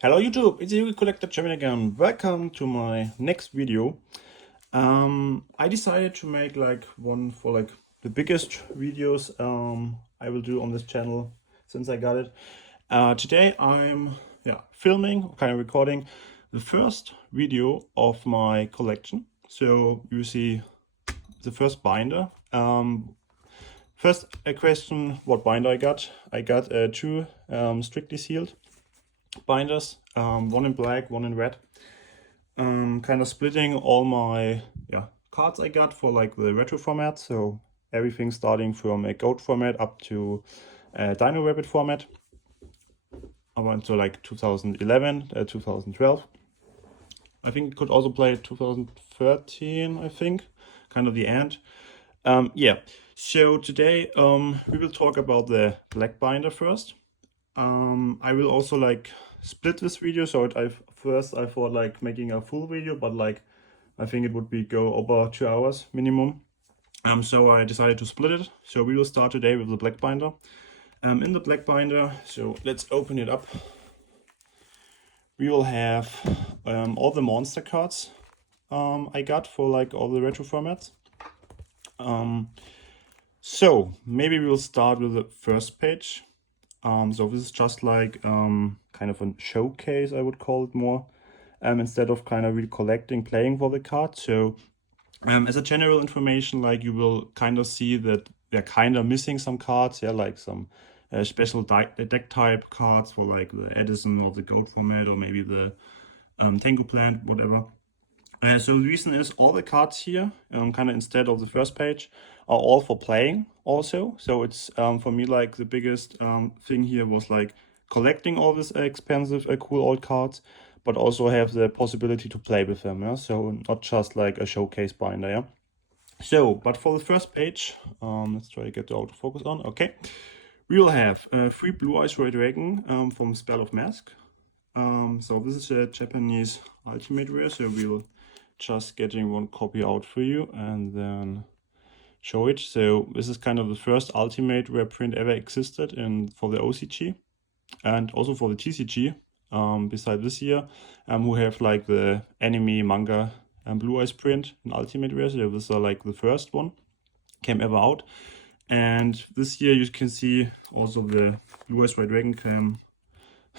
Hello YouTube, it's Yugioh Collector German again. Welcome to my next video. I decided to make like one for like the biggest videos I will do on this channel since I got it. Today I'm filming, kind of recording the first video of my collection. So you see the first binder. First a question, what binder I got? I got two strictly sealed binders, one in black, one in red. Kind of splitting all my cards I got for like the retro format, so everything starting from a gold format up to a Dino Rabbit format. I went to like 2011, 2012. I think it could also play 2013, I think, kind of the end. So today we will talk about the black binder first. I will also like split this video, so I thought like making a full video, but like I think it would be go over 2 hours minimum. So I decided to split it. So we will start today with the black binder. In the black binder, so let's open it up. We will have all the monster cards I got for like all the retro formats. So maybe we will start with the first page. So this is just like kind of a showcase, I would call it more, instead of kind of really collecting, playing for the card. So as a general information, like you will kind of see that they're kind of missing some cards, like some special deck type cards for like the Edison or the Gold format, or maybe the Tango Plant, whatever. So the reason is all the cards here, kind of instead of the first page, are all for playing also. So it's for me like the biggest thing here was like collecting all these expensive, cool old cards, but also have the possibility to play with them. So not just like a showcase binder. So, but for the first page, let's try to get the autofocus on. Okay, we will have 3 Blue Eyes Red Dragon from Spell of Mask. So this is a Japanese ultimate rare, so we'll just getting one copy out for you and then show it. So this is kind of the first ultimate rare print ever existed for the OCG and also for the TCG. Beside this year, who have like the anime manga and Blue Eyes print in ultimate rare. So this is like the first one came ever out. And this year you can see also the Blue Eyes Red Dragon came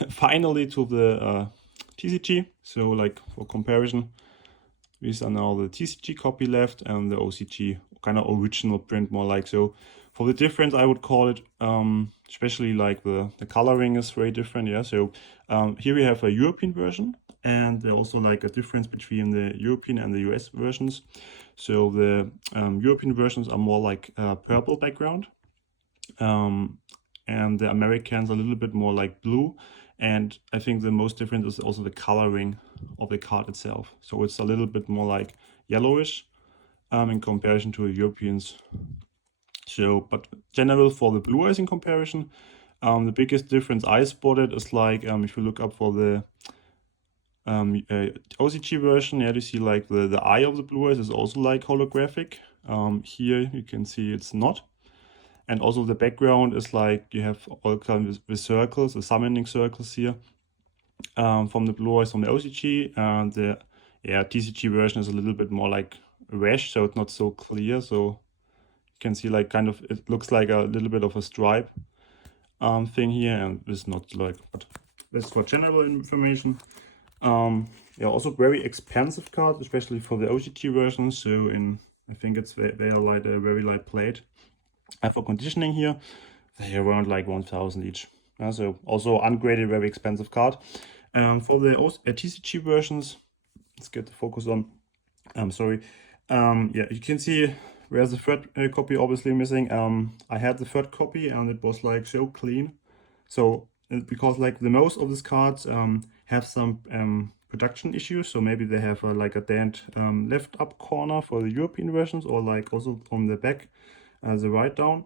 finally to the TCG. So like for comparison, these are now the TCG copy left and the OCG kind of original print, more like. So for the difference, I would call it, especially like the coloring is very different. So here we have a European version, and also like a difference between the European and the US versions. So the European versions are more like purple background, and the Americans are a little bit more like blue. And I think the most different is also the coloring of the card itself. So it's a little bit more like yellowish in comparison to the Europeans. So, but general for the Blue Eyes in comparison, the biggest difference I spotted is like if you look up for the OCG version, you see like the eye of the Blue Eyes is also like holographic. Here you can see it's not. And also the background is like you have all kinds of circles, the summoning circles here from the Blue Eyes from the OCG. And the TCG version is a little bit more like rash, so it's not so clear. So you can see like kind of, it looks like a little bit of a stripe thing here, and this is not like, but that's for general information. Also very expensive card, especially for the OCG version. So I think they are like a very light plate. For conditioning here, they are around like 1,000 each. So also ungraded, very expensive card. For the TCG versions, let's get the focus on. Sorry. You can see where's the third copy obviously missing. I had the third copy and it was like so clean. So because like the most of these cards have some production issues, so maybe they have like a dent left up corner for the European versions, or like also on the back, the write down.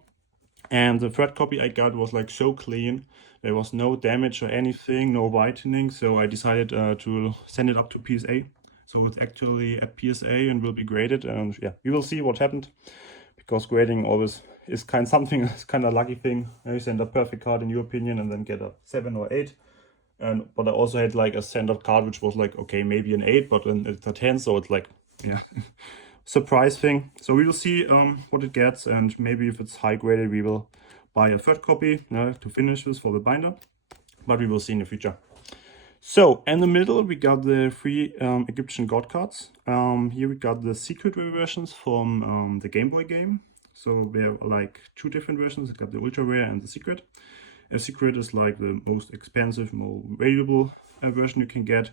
And the third copy I got was like so clean, there was no damage or anything, no whitening. So I decided to send it up to PSA. So it's actually at PSA and will be graded, and we will see what happened, because grading always is kind of lucky thing. You send a perfect card in your opinion and then get a 7 or 8 but I also had like a standard card which was like, okay, maybe an 8, but then it's a 10, so it's like, yeah, surprise thing. So we will see what it gets, and maybe if it's high graded we will buy a third copy to finish this for the binder, but we will see in the future. So in the middle we got the 3 Egyptian god cards. Here we got the secret versions from the Game Boy game. So we have like 2 different versions. We got the ultra rare and the secret. A secret is like the most expensive, more valuable version you can get.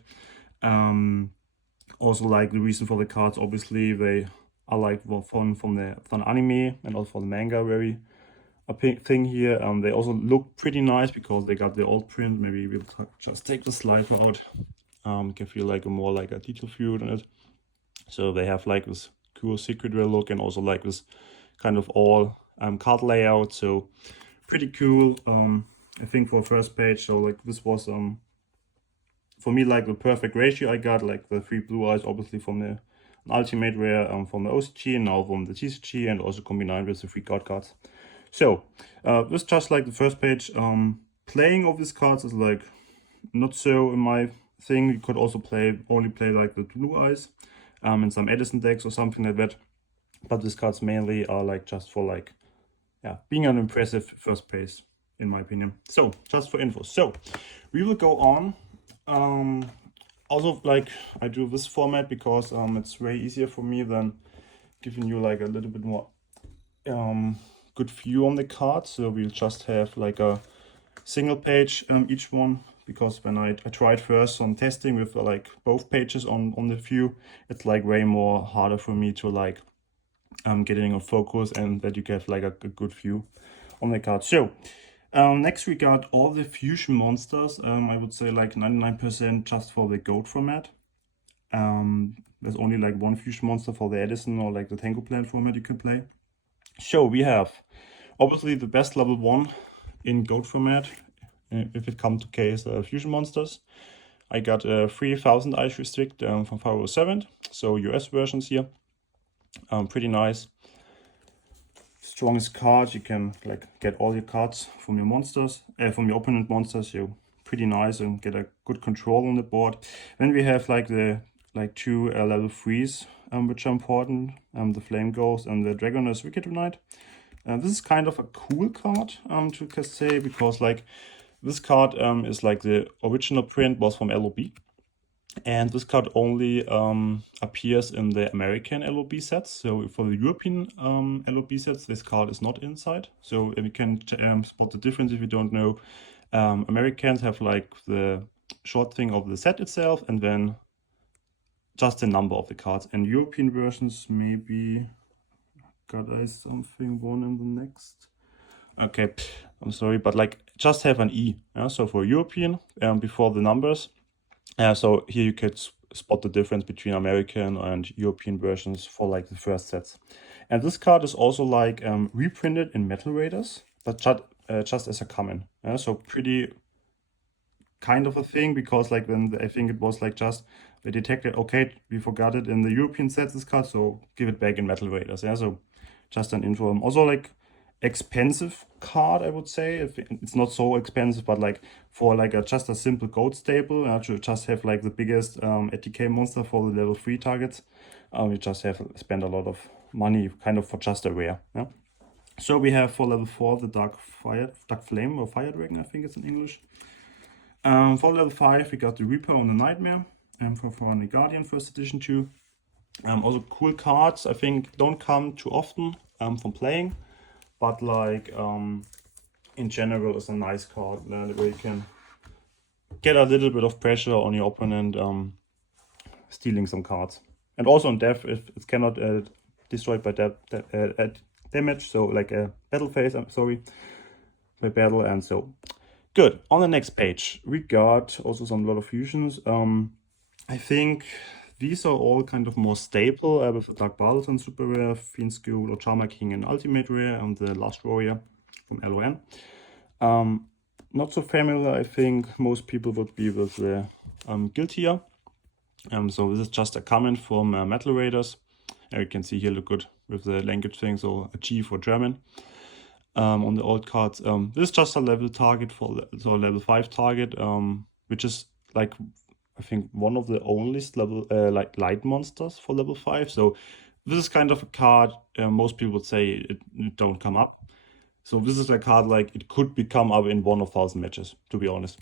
Also, like the reason for the cards, obviously they are like from the anime and also for the manga, very a thing here. They also look pretty nice because they got the old print. Maybe we'll just take the slide out. Can feel like more like a detail view in it. So they have like this cool secret rare look and also like this kind of all card layout. So pretty cool. I think for first page, so like this was for me like the perfect ratio. I got like the 3 blue eyes obviously from the ultimate rare, from the OCG, and now from the TCG, and also combined with the 3 god cards. So this just like the first page. Playing of these cards is like not so in my thing. You could also only play like the blue eyes in some Edison decks or something like that, but these cards mainly are like just for like, yeah, being an impressive first page in my opinion. So just for info, so we will go on. Also, like I do this format because it's way easier for me than giving you like a little bit more good view on the card. So we'll just have like a single page each one, because when I tried first some testing with like both pages on the view, it's like way more harder for me to like getting a focus and that you get like a good view on the card. So next we got all the fusion monsters. I would say like 99% just for the GOAT format. There's only like 1 fusion monster for the Edison or like the Tango Plant format you can play. So we have obviously the best level 1 in GOAT format if it comes to case fusion monsters. I got 3000 ice restrict from 507, so US versions here. Pretty nice. Strongest card, you can like get all your cards from your monsters, from your opponent monsters. So pretty nice and get a good control on the board. Then we have like the 2 level 3s, which are important. The Flame Ghost and the Dragoner's Wicked Knight. This is kind of a cool card to say, because like this card is like the original print was from LOB. And this card only appears in the American LOB sets. So for the European LOB sets, this card is not inside. So we can spot the difference if you don't know. Americans have like the short thing of the set itself and then just the number of the cards. And European versions maybe got I something one in the next. Okay, I'm sorry, but like just have an E. So for European before the numbers. So here you could spot the difference between American and European versions for like the first sets. And this card is also like reprinted in Metal Raiders, but just as a common. So pretty kind of a thing, because like when I think it was like just they detected, okay, we forgot it in the European sets, this card, so give it back in Metal Raiders. So just an info. Also like expensive card, I would say. It's not so expensive, but like for like just a simple goat staple, to just have like the biggest ATK monster for the level 3 targets, you just have to spend a lot of money kind of for just a rare. So we have for level 4 the Dark Flame or Fire Dragon, I think it's in English. For level 5 we got the Reaper on the Nightmare, and for the Guardian first edition too. Also cool cards, I think don't come too often from playing, but like in general it's a nice card where you can get a little bit of pressure on your opponent stealing some cards. And also on death, if it cannot destroyed by damage, so like a battle phase, I'm sorry, by battle. And so good. On the next page we got also some lot of fusions. I think these are all kind of more stable, with the Dark Battles and Super Rare, Fiend School or Charmer King and Ultimate Rare, and the Last Warrior from LON. Not so familiar, I think most people would be with the Guild here. So this is just a comment from Metal Raiders. You can see here, look good with the language thing, so a G for German on the old cards. This is just a level target so level 5 target. which is like, I think, one of the only level like light monsters for level 5. So this is kind of a card most people would say it don't come up. So this is a card like it could become up in 1,000 matches, to be honest.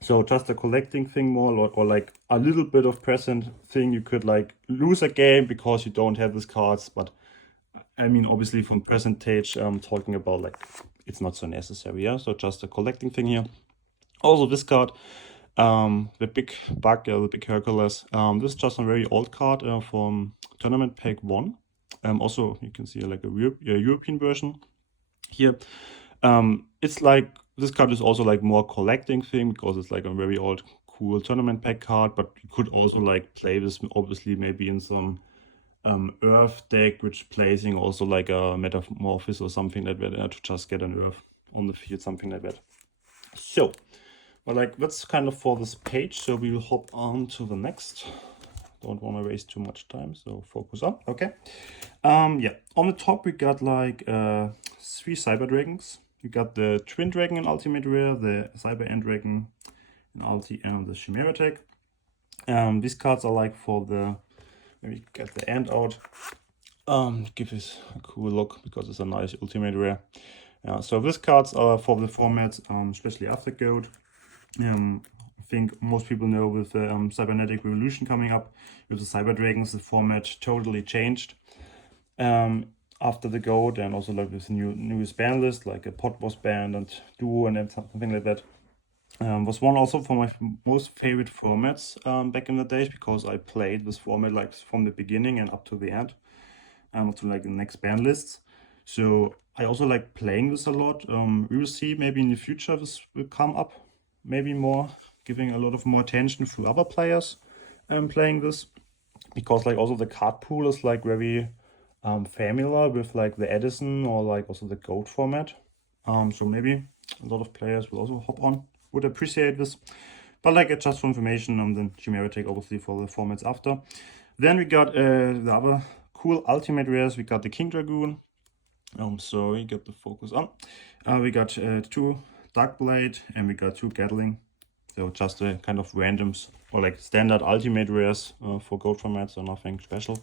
So just a collecting thing more, or like a little bit of present thing. You could like lose a game because you don't have these cards, but I mean, obviously from percentage, I'm talking about like it's not so necessary, yeah. So just a collecting thing here. Also, this card, the big bug, the big Hercules. This is just a very old card from Tournament Pack 1. Also, you can see like a European version here. It's like this card is also like more collecting thing because it's like a very old cool tournament pack card, but you could also like play this obviously maybe in some Earth deck, which placing also like a Metamorphosis or something like that to just get an Earth on the field, something like that. So, but like that's kind of for this page. So we will hop on to the next. Don't want to waste too much time, so focus on. Okay. Yeah, on the top we got like 3 Cyber Dragons. We got the Twin Dragon in Ultimate Rare, the Cyber End Dragon in Ulti, and the Chimera Tech. These cards are like for the, let me get the end out. Give this a cool look because it's a nice Ultimate Rare. So these cards are for the format, especially after Gold. I think most people know with the Cybernetic Revolution coming up with the Cyber Dragons, the format totally changed after the Gold, and also like with the newest ban list, like a Pot was banned and Duo and something like that. Was one also for my most favorite formats back in the days, because I played this format like from the beginning and up to the end, to like the next ban lists. So I also like playing this a lot. We will see maybe in the future this will come up, maybe more, giving a lot of more attention to other players playing this, because like also the card pool is like very familiar with like the Edison or like also the Gold format. So maybe a lot of players will also hop on, would appreciate this. But like it's just for information, and then Chimera Tech obviously for the formats after. Then we got the other cool ultimate rares. We got the King Dragoon. So we got the focus on. We got 2 Darkblade and we got 2 Gatling. So just a kind of randoms or like standard ultimate rares for Gold formats, so nothing special.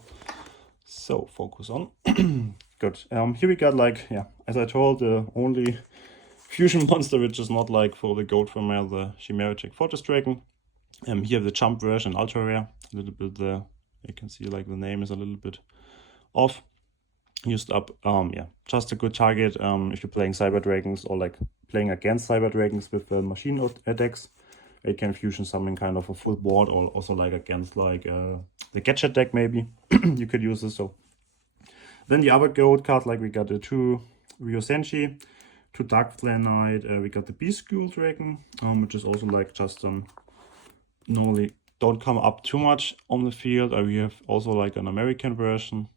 So focus on. Good. Here we got like, yeah, as I told, the only fusion monster which is not like for the Gold format, the Chimera Tech Fortress Dragon. Here the jump version, ultra rare. A little bit you can see like the name is a little bit off. Used up. Yeah, just a good target if you're playing Cyber Dragons or like playing against Cyber Dragons with machine decks. You can fusion something kind of a full board, or also like against like the gadget deck maybe. You could use this. So then the other Gold card, like we got the 2 Ryo Senshi, 2 Dark Flare Knight, we got the Beast School Dragon, which is also like just normally don't come up too much on the field. We have also like an American version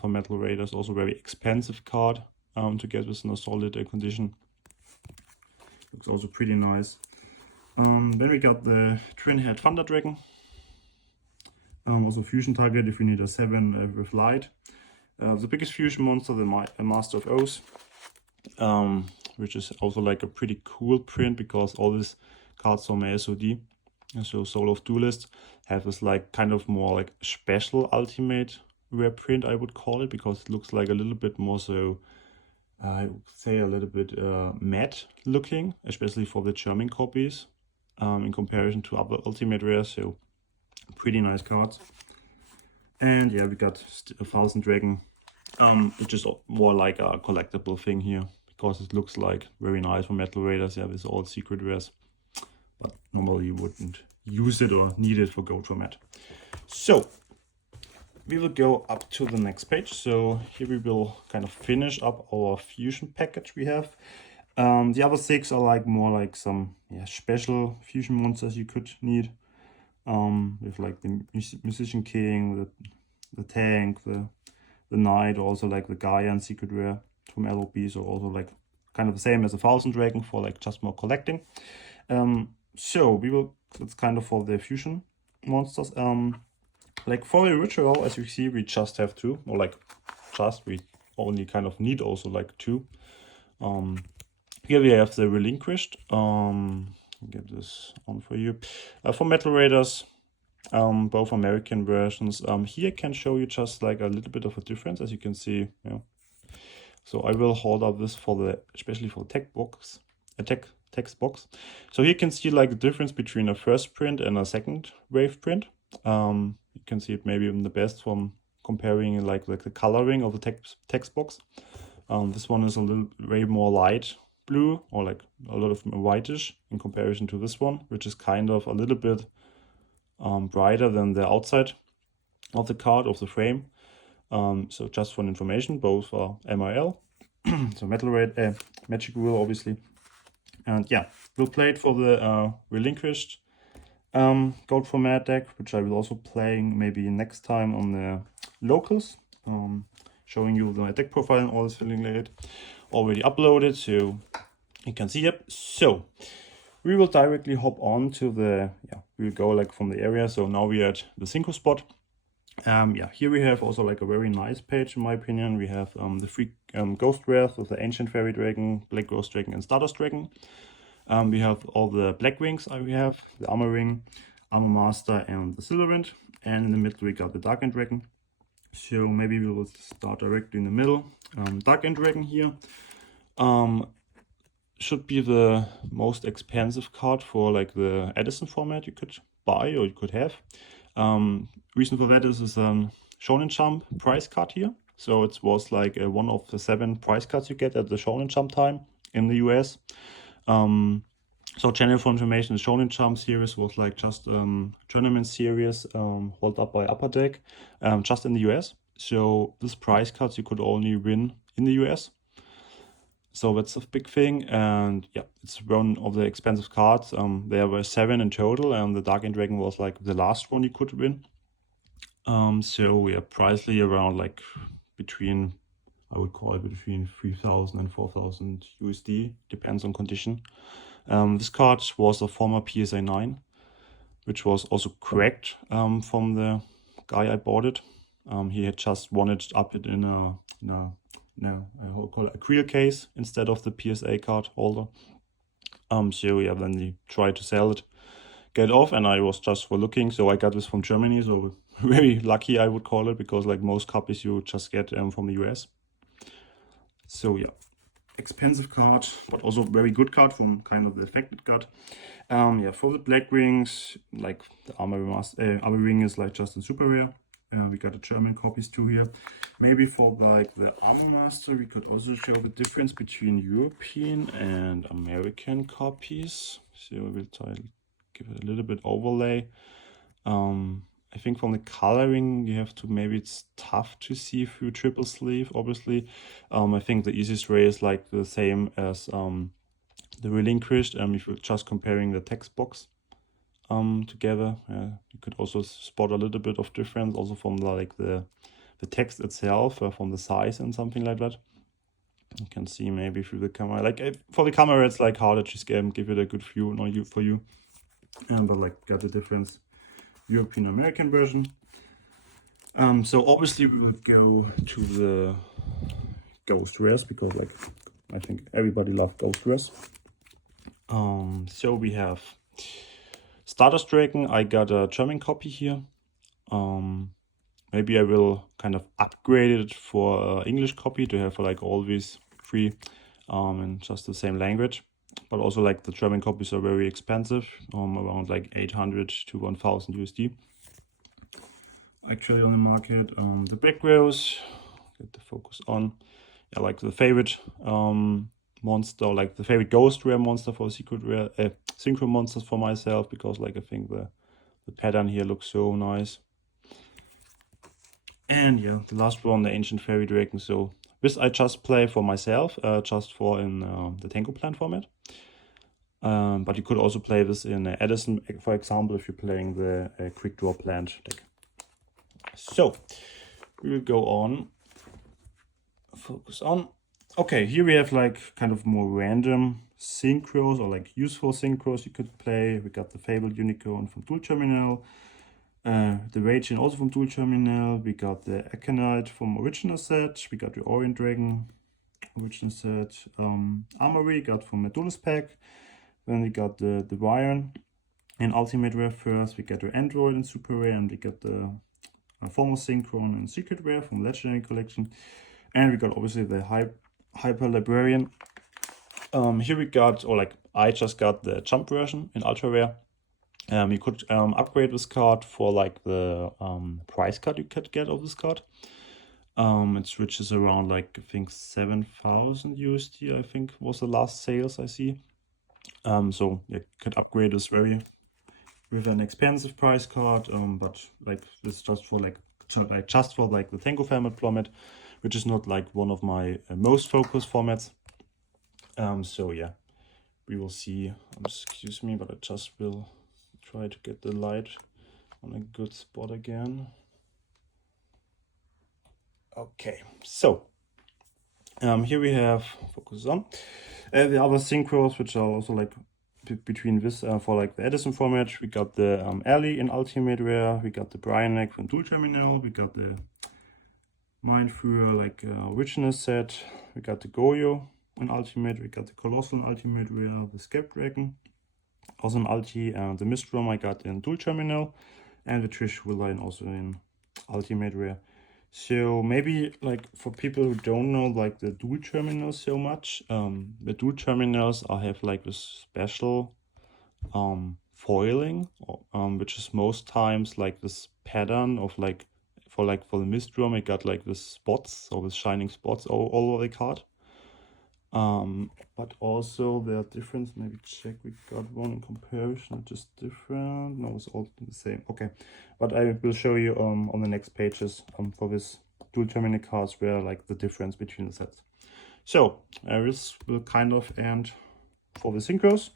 for Metal Raiders, also very expensive card to get within a solid condition. Looks also pretty nice. Then we got the Twin Head Thunder Dragon. Also fusion target if you need a 7 with light. The biggest fusion monster, the Master of Oath, which is also like a pretty cool print, because all these cards from ASOD, so Soul of Duelist, have this like kind of more like special ultimate rare print, I would call it, because it looks like a little bit more so, I would say a little bit matte looking, especially for the German copies, in comparison to other ultimate rares. So pretty nice cards. And yeah, we got a Thousand Dragon, which is more like a collectible thing here, because it looks like very nice for Metal Raiders. Yeah, with all secret rares, but normally you wouldn't use it or need it for Gold format. So we will go up to the next page. So here we will kind of finish up our fusion package we have. The other 6 are like more like some special fusion monsters you could need. With like the Musician King, the Tank, the Knight, also like the Gaia and Secret Rare from LOB. So also like kind of the same as a Thousand Dragon for like just more collecting. So we will, that's kind of for the fusion monsters. Like for the ritual, as you see, we just have 2, or like we only kind of need also like 2. Here we have the Relinquished. get this on for you. For Metal Raiders, both American versions. Here I can show you just like a little bit of a difference, as you can see. Yeah. So I will hold up this for the, especially for the text box. So here you can see like the difference between a first print and a second wave print. You can see it maybe even the best from comparing like the coloring of the text box. This one is a little way more light blue, or like a lot of whitish in comparison to this one, which is kind of a little bit brighter than the outside of the card, of the frame. So just for information, both are MRL. So Magic Rule, obviously. And yeah, we'll play it for the relinquished gold format deck, which I will also play maybe next time on the locals. Showing you the deck profile and all this feeling like it. Already uploaded, so you can see it. So we will directly hop on to the, we'll go like from the area. So now we're at the Synchro spot. Here we have also like a very nice page in my opinion. We have the three ghost rares with the Ancient Fairy Dragon, Black Ghost Dragon and Stardust Dragon. We have all the black wings. We have the Armor Ring, Armor Master and the Silver Wind. And in the middle we got the Dark End Dragon. So maybe we will start directly in the middle. Dark End Dragon here should be the most expensive card for like the Edison format you could buy or you could have. Reason for that is a Shonen Jump price card here. So it was like one of the 7 price cards you get at the Shonen Jump time in the US. So channel for information, the Shonen Jump series was like just tournament series held up by Upper Deck, just in the US. So this price cards you could only win in the US. So that's a big thing, and yeah, it's one of the expensive cards. There were 7 in total, and the Dark End Dragon was like the last one you could win. So we are pricely around like between, I would call it between 3,000 and 4,000 USD, depends on condition. This card was a former PSA 9, which was also cracked from the guy I bought it. He had just wanted up it in a I call it a clear case instead of the PSA card holder. So yeah, then he tried to sell it, get off, and I was just for looking. So I got this from Germany, so very lucky I would call it, because like most copies you just get from the US. So yeah, expensive card, but also very good card from kind of the affected card. For the black rings, like the Armor Ring is like just in super rare. We got the German copies too here. Maybe for like the Armor Master, we could also show the difference between European and American copies. So we'll try to give it a little bit overlay. I think from the coloring, you have to, maybe it's tough to see through triple sleeve, obviously. I think the easiest way is like the same as the relinquished, if you're just comparing the text box together. You could also spot a little bit of difference also from the text itself, from the size and something like that. You can see maybe through the camera. Like for the camera, it's like harder to give it a good view for you. But like got the difference. European American version. So obviously we will go to the ghost rares, because like I think everybody loves ghost rares. So we have Stardust Dragon. I got a German copy here. Maybe I will kind of upgrade it for English copy to have like always free in just the same language. But also like the German copies are very expensive, around like 800 to 1,000 USD. Actually on the market. The Black Rose, get the focus on. Yeah, like the favorite monster, like the favorite ghost rare monster for secret rare, synchro monsters for myself, because like I think the pattern here looks so nice. And yeah, the last one, the Ancient Fairy Dragon. So this I just play for myself, just for in the Tango Plan format. But you could also play this in Edison, for example, if you're playing the Quick Draw Plant deck. So we will go on. Focus on. Okay, here we have like kind of more random synchros, or like useful synchros you could play. We got the Fabled Unicorn from Dual Terminal, the Raging also from Dual Terminal. We got the Aconite from original set. We got the Orient Dragon original set. Armory got from Medulla's pack. Then we got the Byron in Ultimate Rare first, we get the Android in Super Rare, and we get the former Synchro in Secret Rare from Legendary Collection. And we got obviously the Hyper Librarian. Here we got, or like I just got the Jump version in Ultra Rare. You could upgrade this card for like the price card you could get of this card. Which is around like I think 7,000 USD, I think was the last sales I see. So you could upgrade this with an expensive price card, but like this is just for like the Tengu format, which is not like one of my most focused formats. So yeah, we will see. Excuse me, but I just will try to get the light on a good spot again. Okay, so here we have, focus on, the other synchros, which are also like between this for like the Edison format. We got the Ellie in Ultimate Rare, we got the Bryanek from Dual Terminal, we got the Mindfreer like original set, we got the Goyo in Ultimate, we got the Colossal in Ultimate Rare, the Skep Dragon also in Ulti, the Mistrom I got in Dual Terminal, and the Trish Willine also in Ultimate Rare. So maybe like for people who don't know like the dual terminals so much, the dual terminals have like this special foiling, which is most times like this pattern of like for the Mistrom I got like this spots or the shining spots all over the card. But also there are difference. Maybe check, we got one in comparison, just different. No, it's all the same. Okay, but I will show you on the next pages for this dual terminal cards where like the difference between the sets. So this will kind of end for the synchros.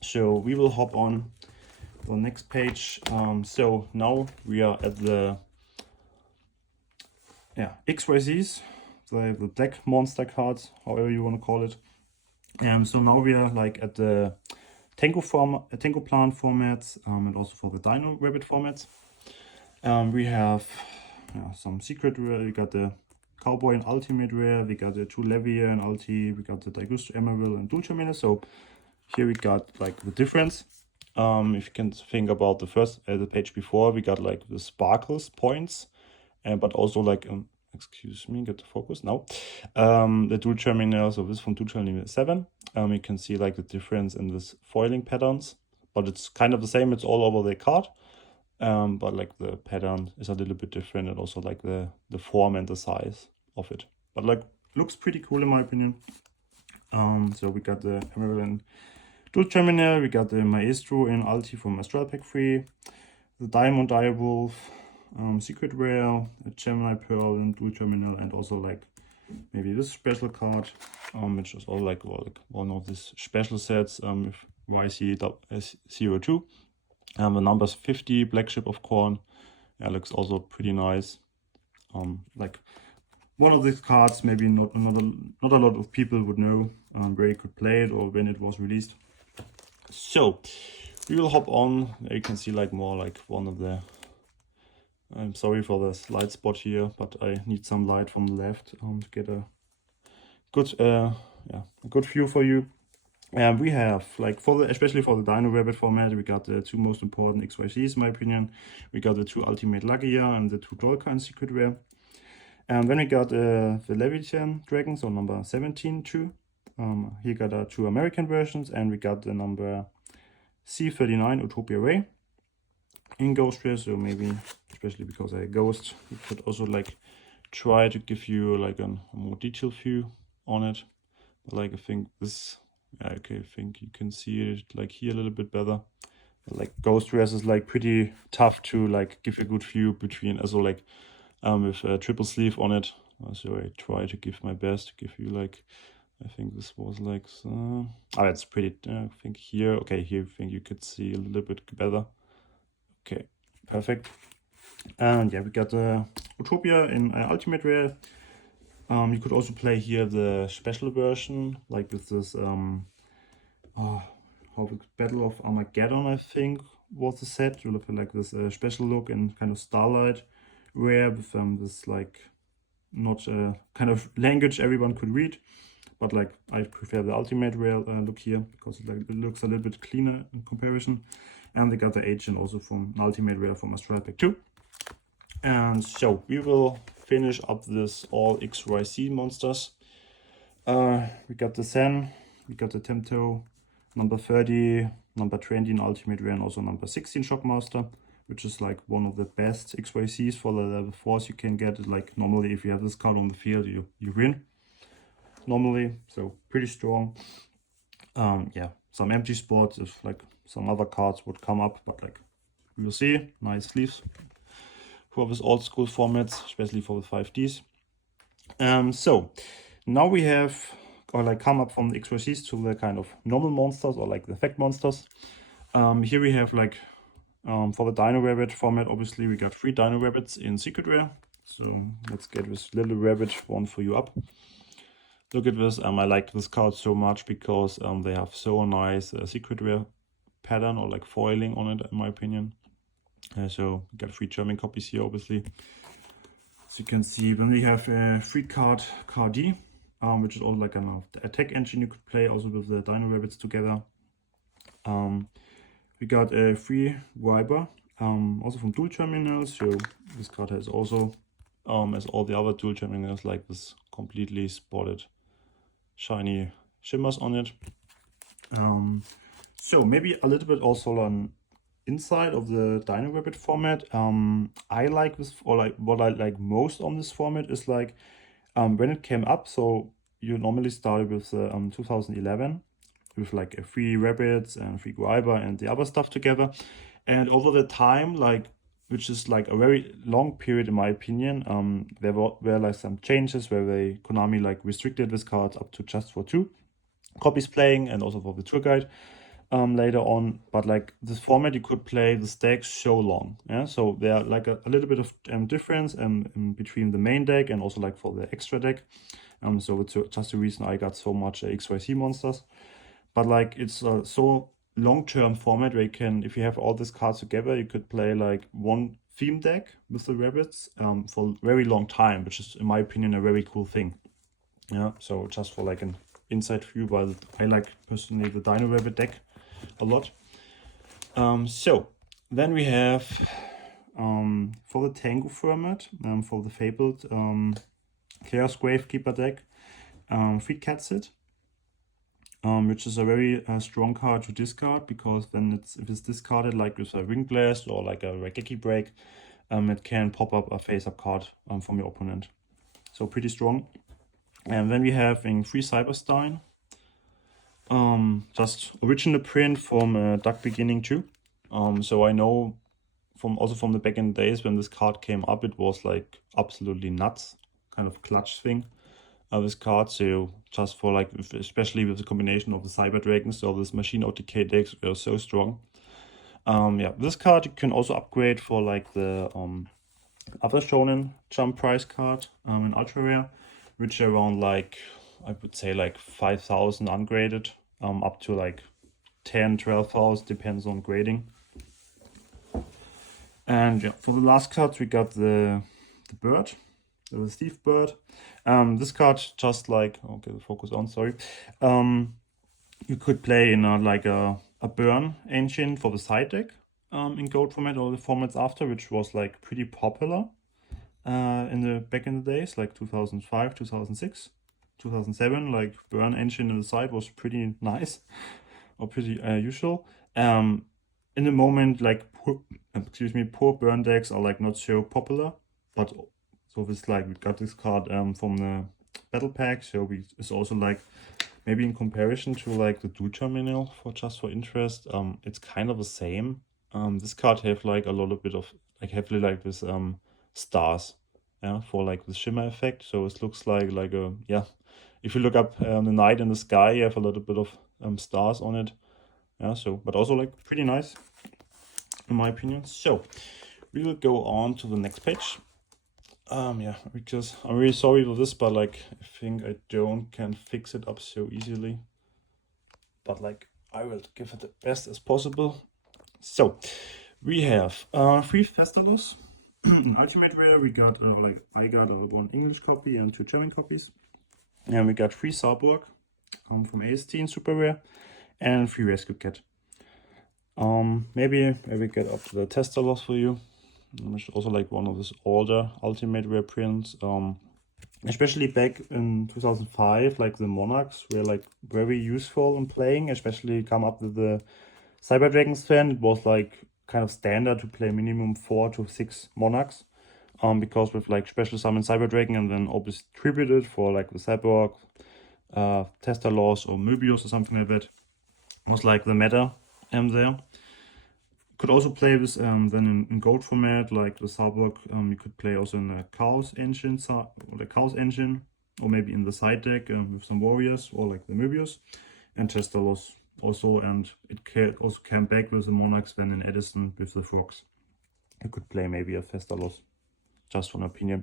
So we will hop on the next page. So now we are at the XYZs. The deck monster cards, however you want to call it. So now we are like at the Tengu plant formats, and also for the Dino Rabbit formats. We have some secret rare. We got the Cowboy in Ultimate Rare. We got the 2 Levier in Ulti. We got the Daigusto Emerald and Dual Terminal. So here we got like the difference. If you can think about the first the page before, we got like the sparkles points, but also like excuse me, get the focus now. The dual terminal, so this from dual terminal 7. You can see like the difference in this foiling patterns, but it's kind of the same. It's all over the card, but like the pattern is a little bit different, and also like the form and the size of it. But like looks pretty cool in my opinion. So we got the Emerald and dual terminal. We got the Maestro in Ulti from Astral Pack 3, the Diamond Direwolf. Secret Rare, a Gemini Pearl and Dual Terminal, and also like maybe this special card, which is all like one of these special sets with YC02. The numbers 50, Black Ship of Corn. Yeah, looks also pretty nice. Like one of these cards, maybe not a lot of people would know where you could play it or when it was released. So we will hop on. You can see like more like one of the. I'm sorry for the light spot here, but I need some light from the left to get a good view for you. We have like especially for the Dino Rabbit format, we got the 2 most important XYZs in my opinion. We got the 2 Ultimate Lagia and the 2 Dolka in Secret Rare. And then we got the Leviathan Dragon, so number 17 too. Here got 2 American versions, and we got the number C39 Utopia Ray in Ghost Rare. So maybe, especially because I Ghost, we could also like try to give you like a more detailed view on it. But like I think this, yeah, okay, I think you can see it like here a little bit better. But, like Ghost Rares is like pretty tough to like give a good view between, also like with a triple sleeve on it. So I try to give my best to give you like, I think this was like, it's pretty, I think here, okay, here I think you could see a little bit better. Okay, perfect. And yeah, we got the Utopia in Ultimate Rare. You could also play here the special version, like with this Battle of Armageddon, I think was the set. You look like this special look in kind of Starlight Rare with this like not kind of language everyone could read, but like I prefer the Ultimate Rare look here because it looks a little bit cleaner in comparison. And they got the agent also from Ultimate Rare from Astral Pack 2. And so we will finish up this all XYZ monsters. We got the Zen, we got the Temto, number 30, number 20 in Ultimate Rare, and also number 16 Shockmaster, which is like one of the best XYZs for the level 4s you can get. Like normally if you have this card on the field, you win normally, so pretty strong. Yeah, some empty spots if like some other cards would come up, but like we will see. Nice sleeves for this old school formats, especially for the 5Ds. So now we have, or like come up from the XYZs to the kind of normal monsters or like the effect monsters. Here we have like for the Dino Rabbit format, obviously we got 3 Dino Rabbits in Secret Rare. So let's get this little rabbit one for you up. Look at this. I like this card so much because they have so nice Secret Rare pattern or like foiling on it, in my opinion. So we got 3 German copies here, obviously. As you can see, then we have a 3 card D, which is also like an attack engine you could play also with the Dino Rabbits together. We got a 3 Viper, also from dual terminals. So this card has also, as all the other dual terminals, like this completely spotted shiny shimmers on it. So maybe a little bit also on inside of the Dino Rabbit format. I like this, or like what I like most on this format is like when it came up. So you normally started with the 2011 with like 3 rabbits and 3 Guiber and the other stuff together, and over the time, like, which is like a very long period in my opinion, there were like some changes where Konami like restricted this card up to just for 2 copies playing, and also for the tour guide later on. But like this format, you could play the stacks so long, yeah. So there are like a little bit of difference in between the main deck and also like for the extra deck. So it's just the reason I got so much XYZ monsters. But like it's so long-term format where you can, if you have all these cards together, you could play like one theme deck with the rabbits for a very long time, which is in my opinion a very cool thing. Yeah, so just for like an inside view, but I like personally the Dino Rabbit deck a lot. So then we have for the Tango format, for the fabled Chaos Gravekeeper deck, 3 Catsit, which is a very strong card to discard, because then if it's discarded like with a Ring Blast or like a Raigeki Break, it can pop up a face-up card from your opponent. So pretty strong. And then we have in 3 Cyberstein, just original print from Duck Beginning 2. So I know also from the back in the days when this card came up, it was like absolutely nuts, kind of clutch thing. This card, so just for like, especially with the combination of the Cyber Dragons, so this machine OTK decks were so strong. Yeah, this card you can also upgrade for like the other Shonen Jump Price card in Ultra Rare, which are around like, I would say like 5,000 ungraded, up to like 10-12,000, depends on grading. And yeah, for the last cards we got the bird, the Steve Bird. This card just like, okay, focus on, sorry. You could play in like a burn engine for the side deck in gold format or the formats after, which was like pretty popular in the back in the days, like 2005, 2006, 2007. Like burn engine in the side was pretty nice or pretty usual. In the moment, like poor burn decks are like not so popular, but so it's like we got this card from the battle pack, so it's also like maybe in comparison to like the dual terminal for just for interest, it's kind of the same. This card have like a lot of bit of like heavily like this stars, yeah, for like the shimmer effect. So it looks like a, yeah, if you look up the night in the sky, you have a little bit of stars on it. Yeah, so but also like pretty nice in my opinion. So we will go on to the next page. Yeah, because I'm really sorry for this, but like I think I can fix it up so easily, but like I will give it the best as possible. So we have 3 Festivals. In Ultimate Rare we got like I got 1 English copy and 2 German copies. And we got 3 Cyborg from AST in super rare, and 3 Rescue Cat. Maybe get up to the tester loss for you, which is also like one of these older ultimate rare prints. Especially back in 2005, like the Monarchs were like very useful in playing, especially come up with the Cyber Dragons fan. It was like kind of standard to play minimum 4 to 6 Monarchs. Because with like special summon Cyber Dragon and then obviously tributed for like the Cyborg, Tester Loss or Möbius or something like that was like the meta there. Could also play this then in gold format, like the Cyborg. You could play also in the Chaos engine, or maybe in the side deck with some warriors or like the Möbius and Tester Loss also. And it can also come back with the Monarchs then in Edison with the Frogs. You could play maybe a Tester Loss. Just one opinion.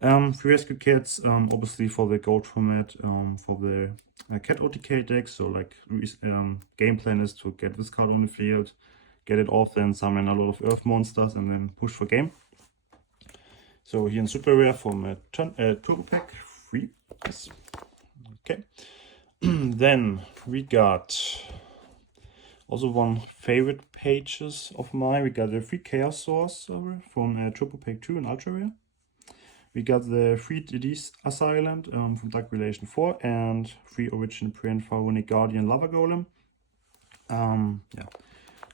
3 Rescue Cats, obviously for the gold format, for the Cat OTK deck. So like game plan is to get this card on the field, get it off, then summon a lot of Earth monsters, and then push for game. So here in super rare from Turbo Pack 3. Yes. Okay. Then we got also one favorite pages of mine. We got the 3 Chaos Source from Turbo Pack 2 in Ultra Rare. We got the 3 DD Assailant from Dark Relation 4 and 3 original print for Runic Guardian Lava Golem. Yeah.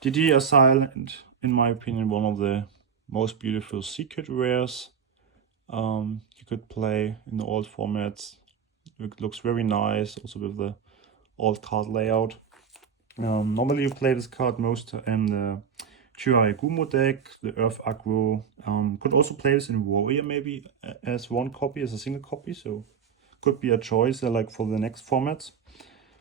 DD Assailant, in my opinion, one of the most beautiful secret rares you could play in the old formats. It looks very nice, also with the old card layout. Normally you play this card most in the Churai Gumo deck, the Earth Aggro. Could also play this in Warrior maybe as one copy, as a single copy, so could be a choice like for the next formats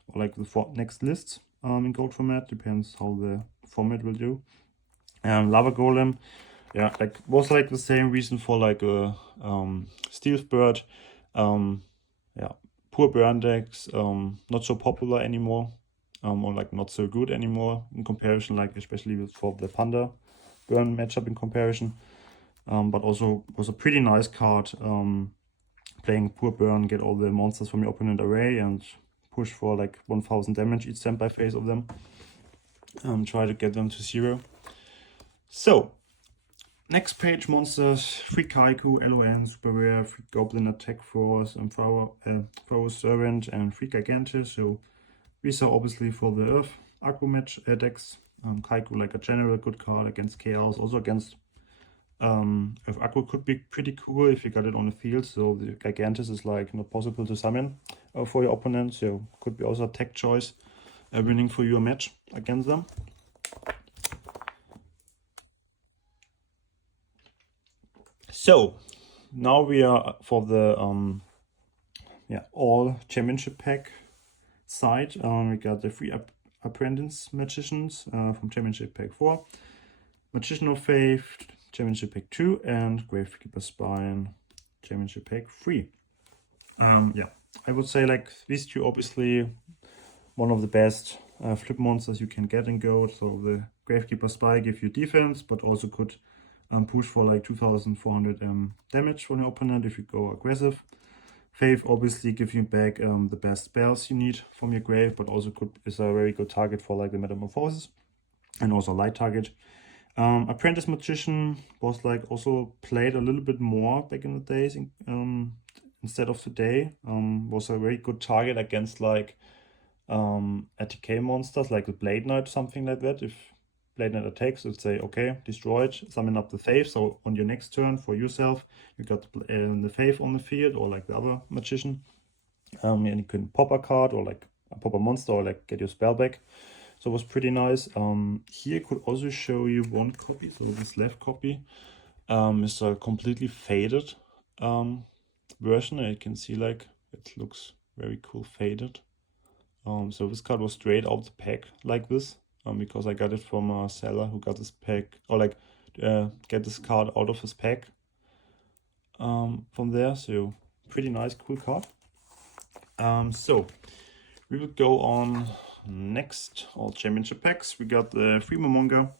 or like the next lists in gold format, depends how the format will do. Lava Golem, yeah, like was like the same reason for like a Stealth Bird. Yeah, poor burn decks, not so popular anymore. Or like not so good anymore in comparison, like especially for the Panda burn matchup in comparison. But also was a pretty nice card. Playing poor burn, get all the monsters from your opponent array and push for like 1000 damage each standby phase of them. Try to get them to 0. So, next page monsters: 3 Kaiku, LON, super rare, 3 Goblin Attack Force, and Pharaoh's Servant, and 3 Gigantes. So these are obviously for the Earth Aggro match decks. Kaiku like a general good card against Chaos, also against Earth Aggro could be pretty cool if you got it on the field. So the Gigantes is like not possible to summon for your opponent, so could be also a tech choice winning for your match against them. So now we are for the all championship pack side. We got the 3 Apprentice Magicians from Championship Pack 4, Magician of Faith, Championship Pack 2, and Gravekeeper Spine, Championship Pack 3. Yeah, I would say like these two obviously one of the best flip monsters you can get in gold. So the Gravekeeper Spine gives you defense, but also could push for like 2400 damage from your opponent if you go aggressive. Faith obviously gives you back the best spells you need from your grave, but also is a very good target for like the Metamorphosis and also light target. Apprentice Magician was like also played a little bit more back in the days instead of today. Was a very good target against like ATK monsters like the Blade Knight, something like that. If Blade Knight attacks, it'll say, okay, destroy it, summon up the Faith. So on your next turn for yourself, you got the Faith on the field, or like the other Magician. And you can pop a card, or like pop a monster, or like get your spell back. So it was pretty nice. Here could also show you one copy. So this left copy is a completely faded version. And you can see like it looks very cool faded. So this card was straight out the pack like this. Because I got it from a seller who got this pack, or like get this card out of his pack from there. So pretty nice, cool card. So we will go on next all championship packs. We got the 3 Momonga,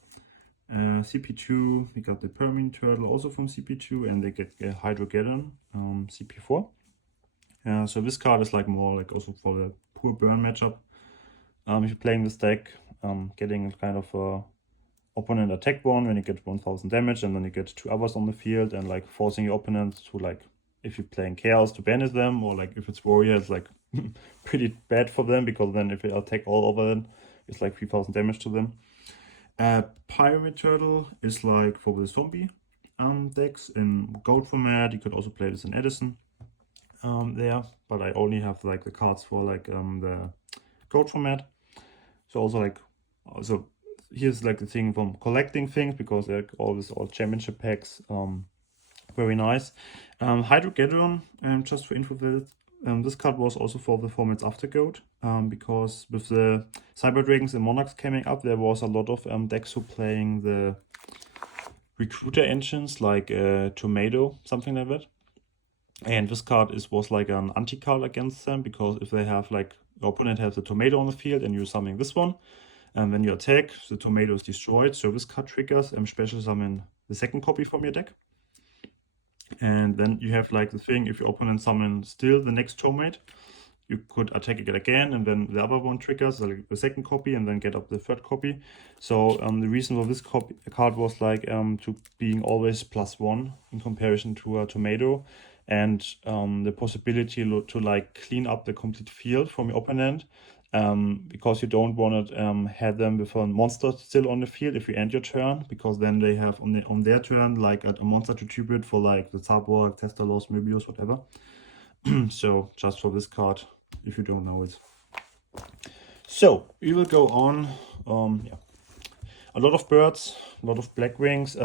CP2. We got the Permine Turtle also from CP2, and they get Hydrogeddon CP4. Yeah, so this card is like more like also for the poor burn matchup. If you're playing this deck, getting kind of a opponent attack one when you get 1000 damage, and then you get 2 others on the field, and like forcing your opponent to, like, if you're playing Chaos, to banish them, or like if it's Warrior, it's like pretty bad for them, because then if you attack all over them, it's like 3000 damage to them. Pyramid Turtle is like for the zombie decks in gold format. You could also play this in Edison there, but I only have like the cards for like the gold format. So also like, also here's like the thing from collecting things, because they're always all championship packs. Very nice. Hydrogadron, just for info with it, this card was also for the formats after Goat, because with the Cyber Dragons and Monarchs coming up, there was a lot of decks who playing the recruiter engines like Tomato, something like that. And this card was like an anti-card against them, because if they have like, your opponent has a Tomato on the field and you're summoning this one, and when you attack, the Tomato is destroyed, so this card triggers and special summon the second copy from your deck. And then you have like the thing, if your opponent summons still the next Tomate, you could attack it again, and then the other one triggers, like the second copy, and then get up the third copy. So the reason for this card was like to being always +1 in comparison to a Tomato, and the possibility to like clean up the complete field from your opponent, because you don't want to have them with a monster still on the field if you end your turn, because then they have on their turn like a monster to tribute for like the Zaborg, Testalos, Möbius, whatever. So just for this card, if you don't know it. So we will go on. Yeah, a lot of birds, a lot of black wings.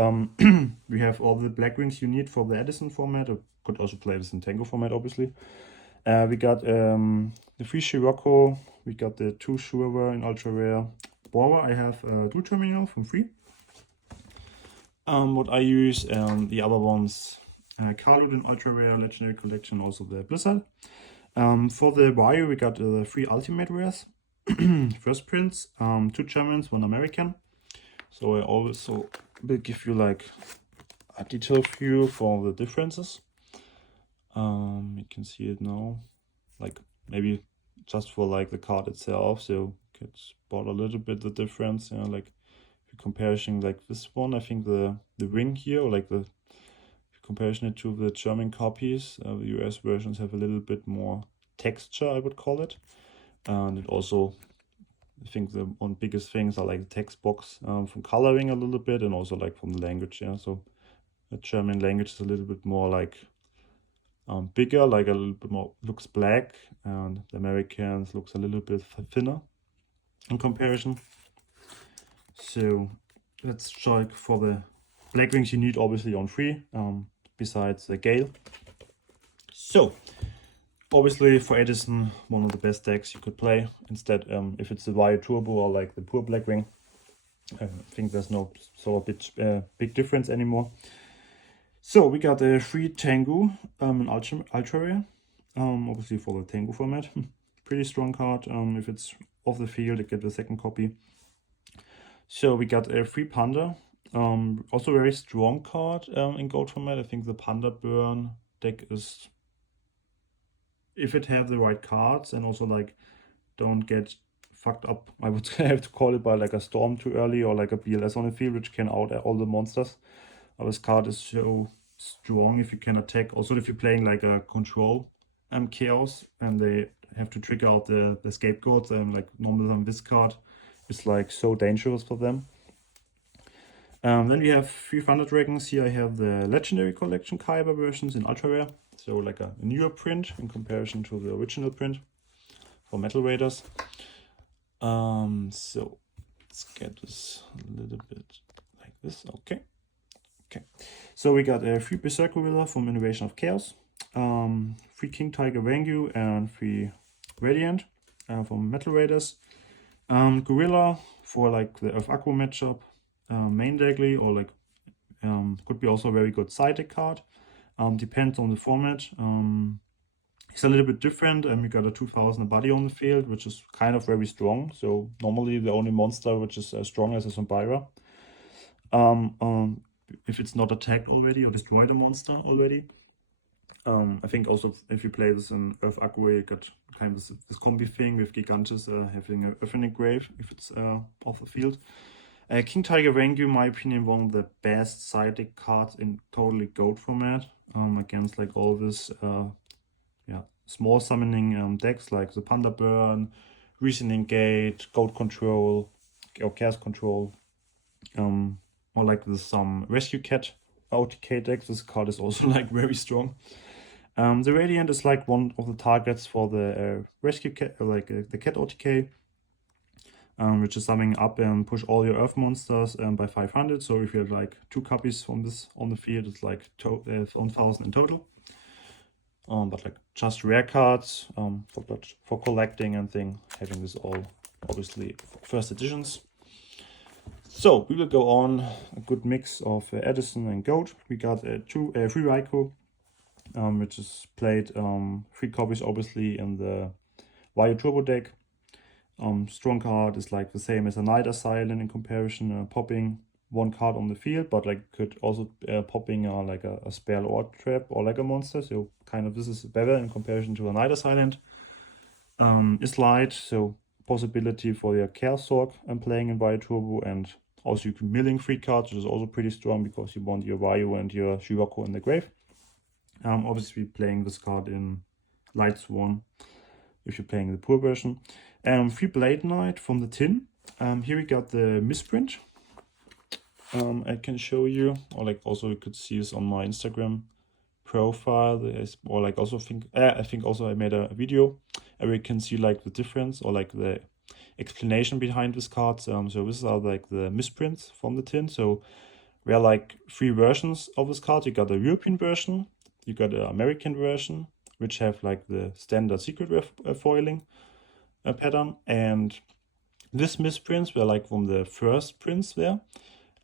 We have all the black wings you need for the Edison format. I could also play this in Tango format, obviously. We got the 3 Scirocco, we got the 2 Shuawa in ultra rare. Borer, I have Dual Terminal from 3. What I use, the other ones, Karlud in ultra rare, legendary collection, also the Blizzard. For the Wario, we got the 3 ultimate rares. First Prince, 2 Germans, 1 American. So I also will give you like a detailed view for the differences. You can see it now, like maybe just for like the card itself, so you could spot a little bit the difference. You know, like if you're comparing like this one, I think the ring here, or like the comparison it to the German copies, the US versions have a little bit more texture, I would call it. And it also, I think the one biggest things are like the text box from coloring a little bit, and also like from the language. Yeah, so the German language is a little bit more like bigger, like a little bit more looks black, and the Americans looks a little bit thinner in comparison. So let's check for the black wings. You need obviously on 3, besides the Gale. So obviously for Edison, one of the best decks you could play. Instead, if it's the Wario Turbo or like the pure black wing, I think there's no sort of big difference anymore. So we got a 3 Tengu in ultra rare, obviously for the Tengu format. Pretty strong card. If it's off the field, you get the second copy. So we got a 3 Panda, also very strong card in gold format. I think the Panda Burn deck is, if it have the right cards and also like don't get fucked up, I would have to call it, by like a Storm too early, or like a BLS on the field, which can out all the monsters. This card is so strong if you can attack. Also, if you're playing like a control Chaos and they have to trigger out the scapegoats, like normally on this card, it's like so dangerous for them. Then we have 3 Thunder Dragons. Here I have the Legendary Collection Kyber versions in ultra rare, so like a newer print in comparison to the original print for Metal Raiders. So let's get this a little bit like this. Okay. So we got a 3 Berserk Gorilla from Innovation of Chaos, 3 King Tiger Rangu, and 3 Radiant from Metal Raiders. Gorilla for like the Earth Aqua matchup, main deckly, or like could be also a very good side deck card. Depends on the format. It's a little bit different. You got a 2000 body on the field, which is kind of very strong. So normally the only monster which is as strong as a Zombira. If it's not attacked already or destroyed a monster already. I think also if you play this in Earth Aqua, you got kind of this combi thing with Gigantes having a Earthenic Grave if it's off the field. King Tiger Rangu, in my opinion, one of the best side deck cards in totally GOAT format against like all this small summoning decks like the Panda Burn, Reasoning Gate, GOAT Control, or Chaos Control, or like this Rescue Cat OTK decks. This card is also like very strong. The Radiant is like one of the targets for the Rescue Cat, like the Cat OTK, which is summing up and push all your Earth monsters by 500. So if you have like 2 copies from this on the field, it's like 1,000 in total. But like just rare cards for collecting and having this all obviously first editions. So we will go on a good mix of Edison and GOAT. We got 3 Raikou, which is played 3 copies obviously in the Vayu Turbo deck. Strong card is like the same as a Night Asylum in comparison, popping 1 card on the field, but like could also popping like a spell or trap or like a monster. So kind of this is better in comparison to a Night Asylum. Is light, so possibility for your Chaos Sork playing in Vayu Turbo, and also you can milling 3 cards, which is also pretty strong because you want your Vayu and your Yugioh in the grave. Obviously playing this card in Light Swan if you're playing the poor version. 3 Blade Knight from the tin. Here we got the misprint. I can show you, or like also you could see this on my Instagram profile. Or like also I think also I made a video where you can see like the difference or like the explanation behind this card. So these are like the misprints from the tin. So we are like 3 versions of this card. You got a European version, you got an American version, which have like the standard secret rare foiling pattern, and this misprints were like from the first prints there.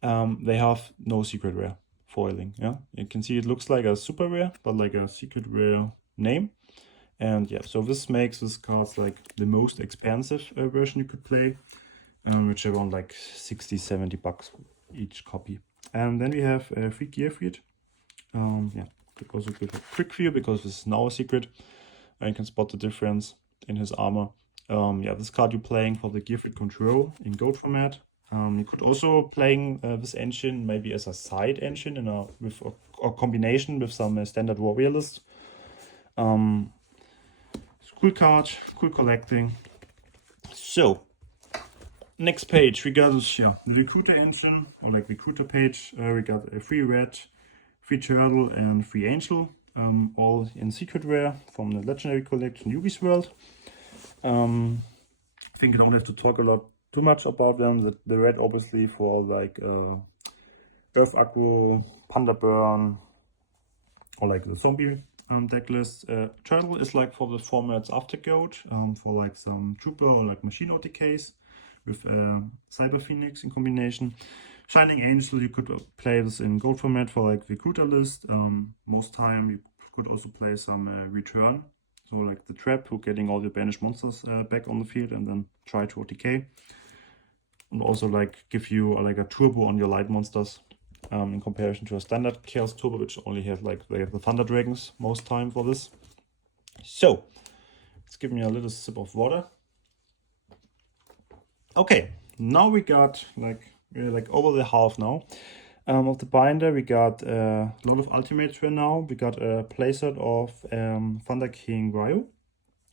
They have no secret rare foiling. Yeah, you can see it looks like a super rare, but like a secret rare name. And yeah, so this makes this cards like the most expensive version you could play, which are around like 60-70 bucks each copy. And then we have 3 Gearfried. Yeah, could also give a quick view because this is now a secret. And you can spot the difference in his armor. Yeah, this card you're playing for the Gearfried control in GOAT format. You could also playing this engine maybe as a side engine in with a combination with some standard warrior list. Cool card, cool collecting. So next page we got the recruiter engine, or like recruiter page. We got a 3 red, 3 turtle, and 3 angel, all in secret rare from the legendary collection Yugi's World. I think you don't have to talk too much about them. The red obviously for like Earth Aqua, Panda Burn, or like the zombie deck list. Turtle is like for the formats after GOAT, for like some Trooper or like Machine OTKs with Cyber Phoenix in combination. Shining Angel, you could play this in GOAT format for like recruiter list. Most time you could also play some return. So like the trap, who getting all your banished monsters back on the field and then try to OTK. And also like give you like a turbo on your light monsters in comparison to a standard Chaos Turbo, which only has like they have the Thunder Dragons most time for this. So let's give me a little sip of water. Okay, now we got we're like over the half now of the binder. We got a lot of ultimates right now. We got a playset of Thunder King Ryu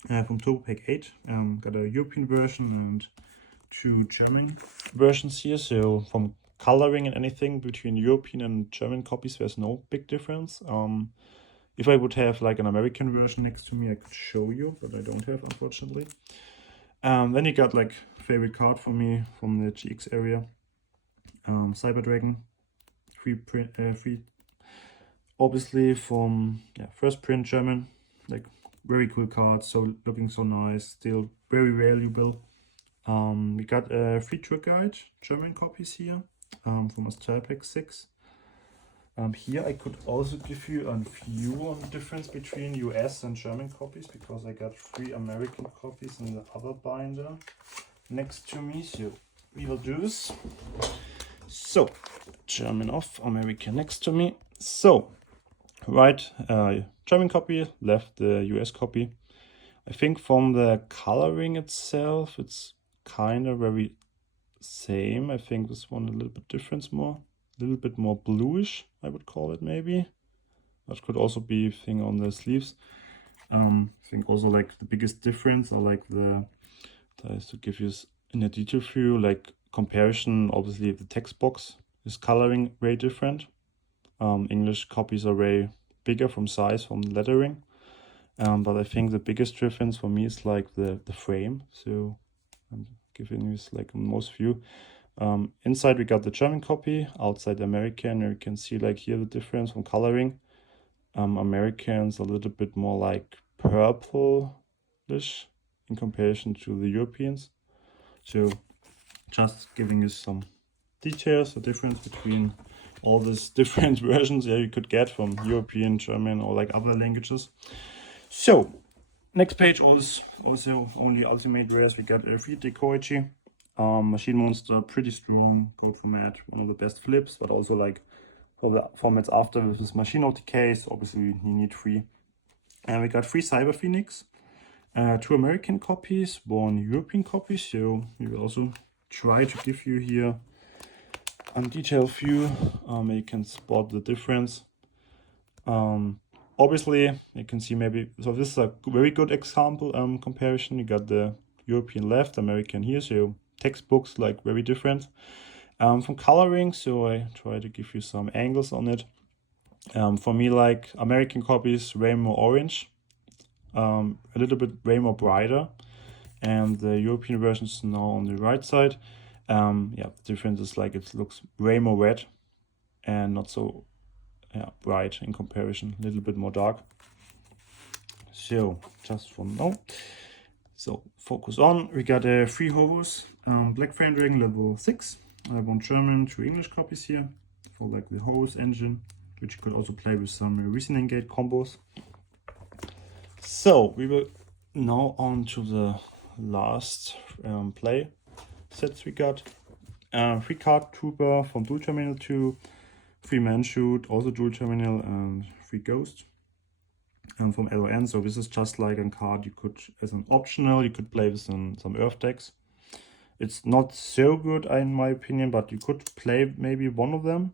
from Turbo Pack 8. Got a European version and 2 German versions here. So from coloring and anything between European and German copies, there's no big difference. If I would have like an American version next to me, I could show you, but I don't have, unfortunately. Then you got like favorite card for me from the GX area, Cyber Dragon, 3 obviously from first print German, like very cool card, so looking so nice, still very valuable. We got 3 Tour Guide German copies here from Australia Pack 6. Here I could also give you a view on the difference between US and German copies, because I got 3 American copies in the other binder next to me. So we will do this. So German off, American next to me. So Right, German copy, left the US copy. I think from the coloring itself, it's kind of very same. I think this one a little bit different more, a little bit more bluish, I would call it maybe. That could also be a thing on the sleeves. I think also like the biggest difference are like to give you in a detail view, like comparison, obviously the text box is coloring very different. English copies are way bigger from size, from lettering. But I think the biggest difference for me is like the frame. So I'm giving you like most view. Inside we got the German copy, outside the American. You can see like here the difference from coloring. American's a little bit more like purplish in comparison to the Europeans. So just giving you some details, the difference between all these different versions you could get from European, German, or like other languages. So next page also only ultimate rares. We got a free Dekoichi, Machine Monster, pretty strong code format, one of the best flips, but also like for the formats after with this Machine OTK, so obviously you need 3. And we got 3 Cyber Phoenix, 2 American copies, 1 European copy. So we will also try to give you here a detailed view. You can spot the difference. Obviously, you can see maybe, so this is a very good example comparison. You got the European left, American here, so textbooks like very different. From coloring, so I try to give you some angles on it. For me, like American copies, way more orange, a little bit way more brighter, and the European version is now on the right side. Yeah, the difference is like it looks way more red and not so bright in comparison, a little bit more dark. So just for now, so focus on. We got 3 Hovos, Black Frame Dragon level 6. I have 1 German, 2 English copies here for like the Hovos engine, which you could also play with some reasoning gate combos. So we will now on to the last play sets we got. 3 Card Trooper from Dual Terminal 2, 3 Man Shoot, also Dual Terminal, and 3 Ghost from LON. So this is just like a card you could, as an optional, you could play with some Earth decks. It's not so good in my opinion, but you could play maybe one of them,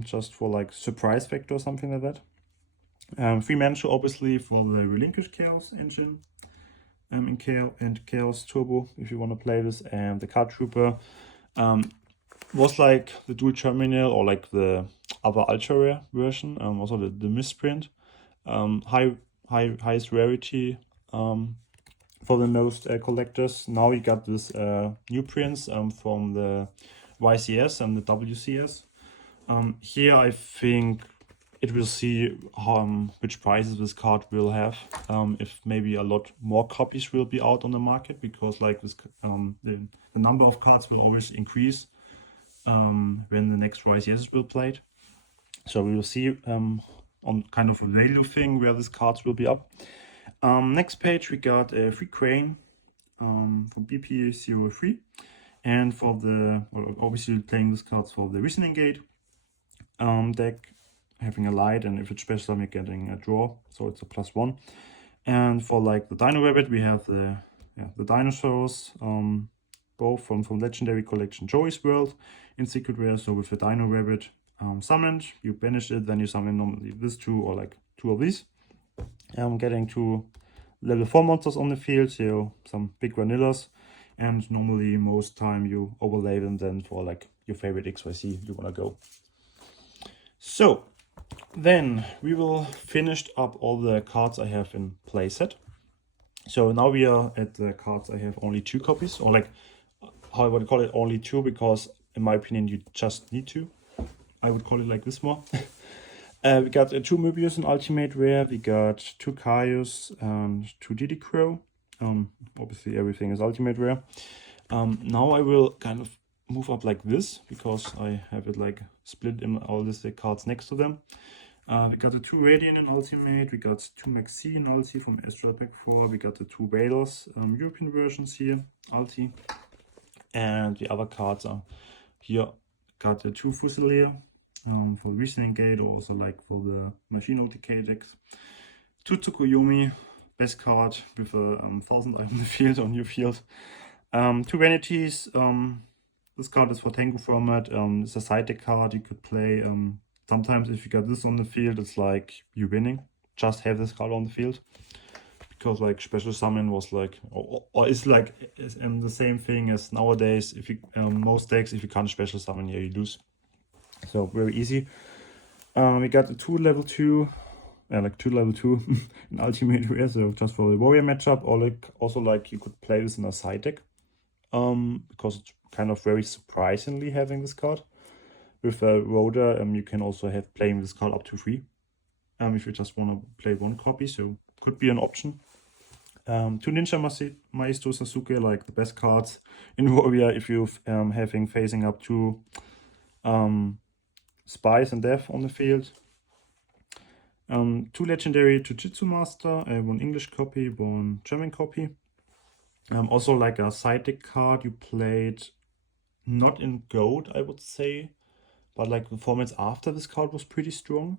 just for like surprise factor or something like that. 3 Man Shoot obviously for the Relinquished Chaos engine. In Chaos Turbo, if you want to play this, and the Card Trooper was like the Dual Terminal or like the other ultra rare version, also the misprint, highest rarity for the most collectors. Now you got this new prints from the YCS and the WCS. Here I think it will see which prices this card will have, if maybe a lot more copies will be out on the market, because like this the number of cards will always increase when the next YCS will play it. So we will see on kind of a value thing where these cards will be up. Next page we got a free Crane from BP03, and for the obviously playing these cards for the Reasoning Gate deck, having a light, and if it's special you're getting a draw, so it's a +1. And for like the Dino Rabbit we have the dinosaurs, both from Legendary Collection Joey's World in Secret Rare. So with the Dino Rabbit summoned, you banish it, then you summon normally this 2 or like 2 of these. Getting 2 level 4 monsters on the field, so some big vanillas, and normally most time you overlay them then for like your favorite XYZ you wanna go. So then we will finish up all the cards I have in playset. So now we are at the cards I have only 2 copies, or like how I would call it, only 2, because in my opinion you just need 2. I would call it like this more. We got 2 Möbius in Ultimate Rare, we got 2 Caius and 2 Diddy Crow. Obviously everything is Ultimate Rare. Now I will kind of move up like this, because I have it like split in all these cards next to them. We got the 2 Radiant in Ultimate, we got 2 Maxi in Ulti from Astral Pack 4, we got the 2 Raiders, European versions here, Ulti. And the other cards are here, got the 2 Fusilier, for the reasoning gate, or also like for the machine OTK decks. 2 Tsukuyomi, best card with a 1000 eye on the field, on your field. 2 Vanities, this card is for Tengu format, it's a side deck card you could play. Sometimes if you got this on the field, it's like you're winning. Just have this card on the field. Because like special summon was like, or is like the same thing as nowadays. If you most decks, if you can't special summon, yeah, you lose. So very easy. We got the 2 level 2, like 2 level 2 in ultimate rare, so just for the warrior matchup, or like also like you could play this in a side deck. Because it's kind of very surprisingly having this card. With a Rhoda, you can also have playing this card up to 3. If you just want to play 1 copy, so could be an option. 2 Ninja Maestro Sasuke, like the best cards in Warrior if you having facing up 2 Spies and Death on the field. 2 Legendary Jujutsu Master, 1 English copy, 1 German copy. Also like a side deck card you played not in Gold, I would say, but like the formats after this card was pretty strong.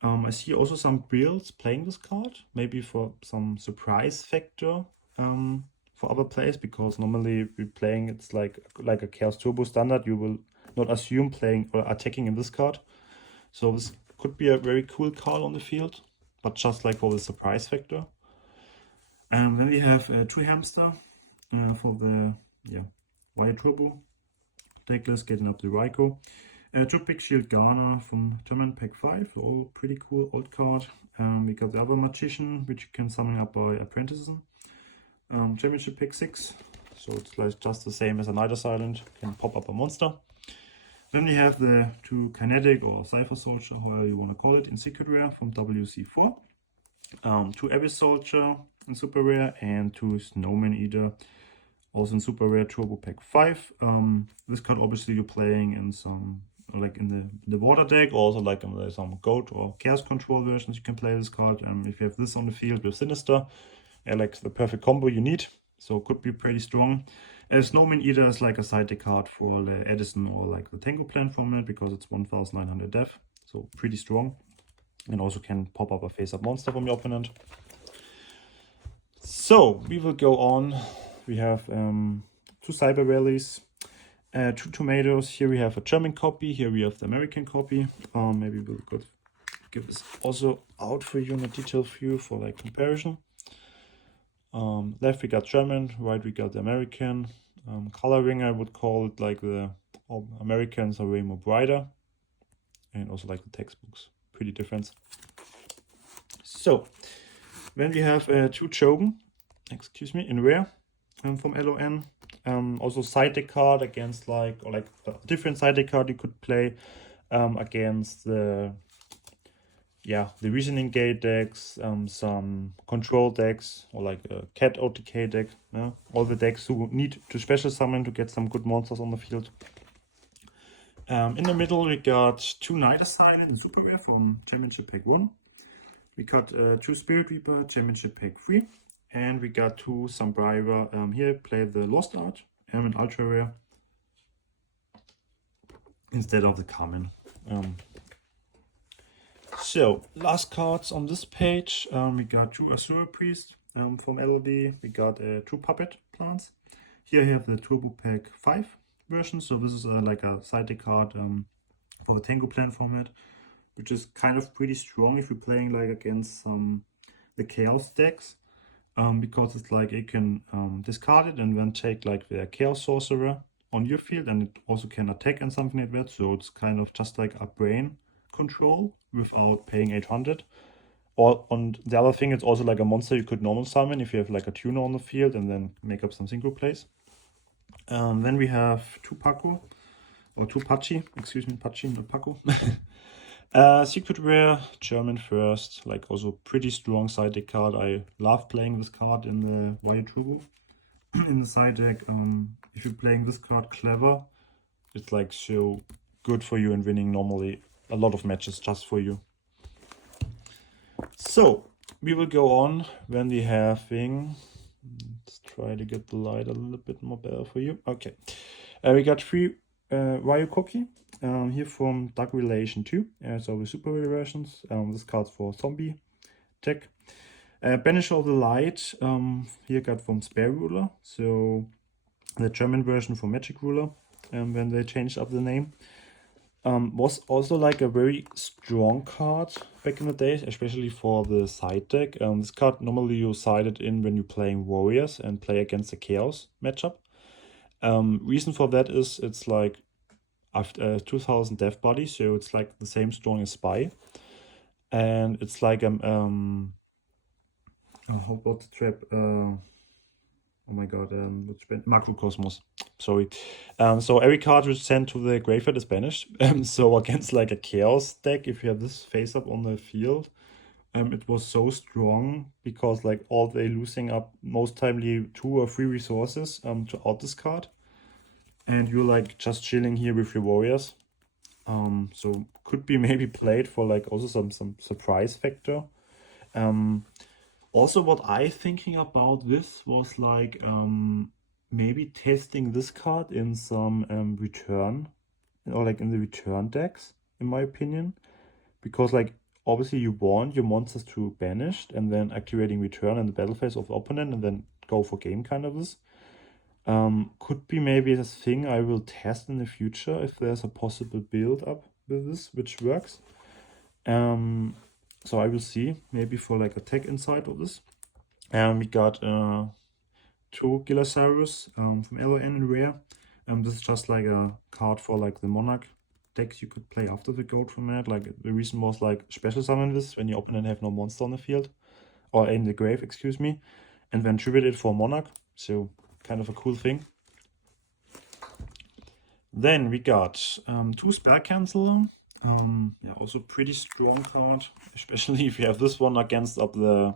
I see also some builds playing this card, maybe for some surprise factor for other players, because normally we're playing it's like a Chaos Turbo standard, you will not assume playing or attacking in this card. So this could be a very cool card on the field, but just like for the surprise factor. And then we have 2 Hamster for the Wire Turbo decklist, getting up the Raikou. 2 Big Shield Garner from Tournament Pack 5, all pretty cool old card. We got the other Magician, which you can summon up by Apprentices. Championship Pack 6, so it's like just the same as a Night Silent, can pop up a monster. Then we have the 2 Kinetic or Cypher Soldier, however you want to call it, in Secret Rare from WC4. 2 Abyss Soldier in Super Rare, and 2 Snowman Eater also in Super Rare Turbo Pack 5. This card obviously you're playing in some, like in the water deck, also like in some Goat or Chaos Control versions you can play this card. If you have this on the field with Sinister, yeah, like the perfect combo you need, so it could be pretty strong. Snowman Eater is like a side deck card for the Edison or like the Tango Plan format, because it's 1900 def, so pretty strong, and also can pop up a face-up monster from your opponent. So we will go on. We have 2 Cyber Rallies, 2 Tomatoes. Here we have a German copy, here we have the American copy. Maybe we'll give this also out for you in a detailed view for like comparison. Left we got German, right we got the American. Coloring I would call it like the Americans are way more brighter, and also like the textbooks, pretty different. So then we have 2 Chogen, in rare from LON. Also side deck card against like, or like a different side deck card you could play against the reasoning gate decks, some control decks, or like a cat OTK deck. All the decks who need to special summon to get some good monsters on the field. In the middle we got 2 Night Silent in Super Rare from Championship Pack 1. We got 2 Spirit Reaper, Championship Pack 3. And we got 2 Sombrero. Here play the Lost Art in Ultra Rare instead of the Common. So last cards on this page, we got 2 Asura Priest from LOD. We got 2 Puppet Plants. Here I have the Turbo Pack 5 version. So this is like a side deck card for the Tango Plan format, which is kind of pretty strong if you're playing like against the Chaos decks. Because it's like you can discard it and then take like the Chaos Sorcerer on your field, and it also can attack and something like that. So it's kind of just like a brain control without paying 800. Or on the other thing, it's also like a monster you could normal summon if you have like a tuner on the field and then make up some synchro plays. Then we have 2 Paco, or 2 Pachi, excuse me, Pachi, not Paco. Secret Rare, German first, like also pretty strong side deck card. I love playing this card in the Wire Turbo in the side deck. If you're playing this card clever, it's like so good for you and winning normally a lot of matches just for you. So we will go on when we having, let's try to get the light a little bit more better for you. Okay, we got 3 Ryokoki here from Dark Relation 2, so the super rare versions. This card's for zombie deck. Banish of the Light, here got from Spare Ruler, so the German version for Magic Ruler, when they changed up the name. Was also like a very strong card back in the day, especially for the side deck. This card normally you side it in when you're playing Warriors and play against the Chaos matchup. Reason for that is it's like after 2000 Death Body, so it's like the same strong as Spy. And it's like oh, how about the trap? Oh my god, Macrocosmos. Sorry. So every card which sent to the graveyard is banished. So against like a Chaos deck, if you have this face up on the field, it was so strong because like all they losing up most timely 2 or 3 resources to out this card. And you're like just chilling here with your warriors. So could be maybe played for like also some surprise factor. Also what I thinking about this was like maybe testing this card in some return or like in the return decks, in my opinion. Because like obviously you want your monsters to banished and then activating return in the battle phase of the opponent and then go for game kind of this. Could be maybe a thing I will test in the future if there's a possible build up with this which works. So I will see maybe for like a tech insight of this. We got 2 Gilasaurus from LON in rare. This is just like a card for like the Monarch decks you could play after the gold format. Like the reason was like special summon this when your opponent have no monster on the field or in the grave, excuse me, and then tribute it for Monarch. So kind of a cool thing. Then we got 2 Spell Cancel. Yeah, also pretty strong card, especially if you have this one against up the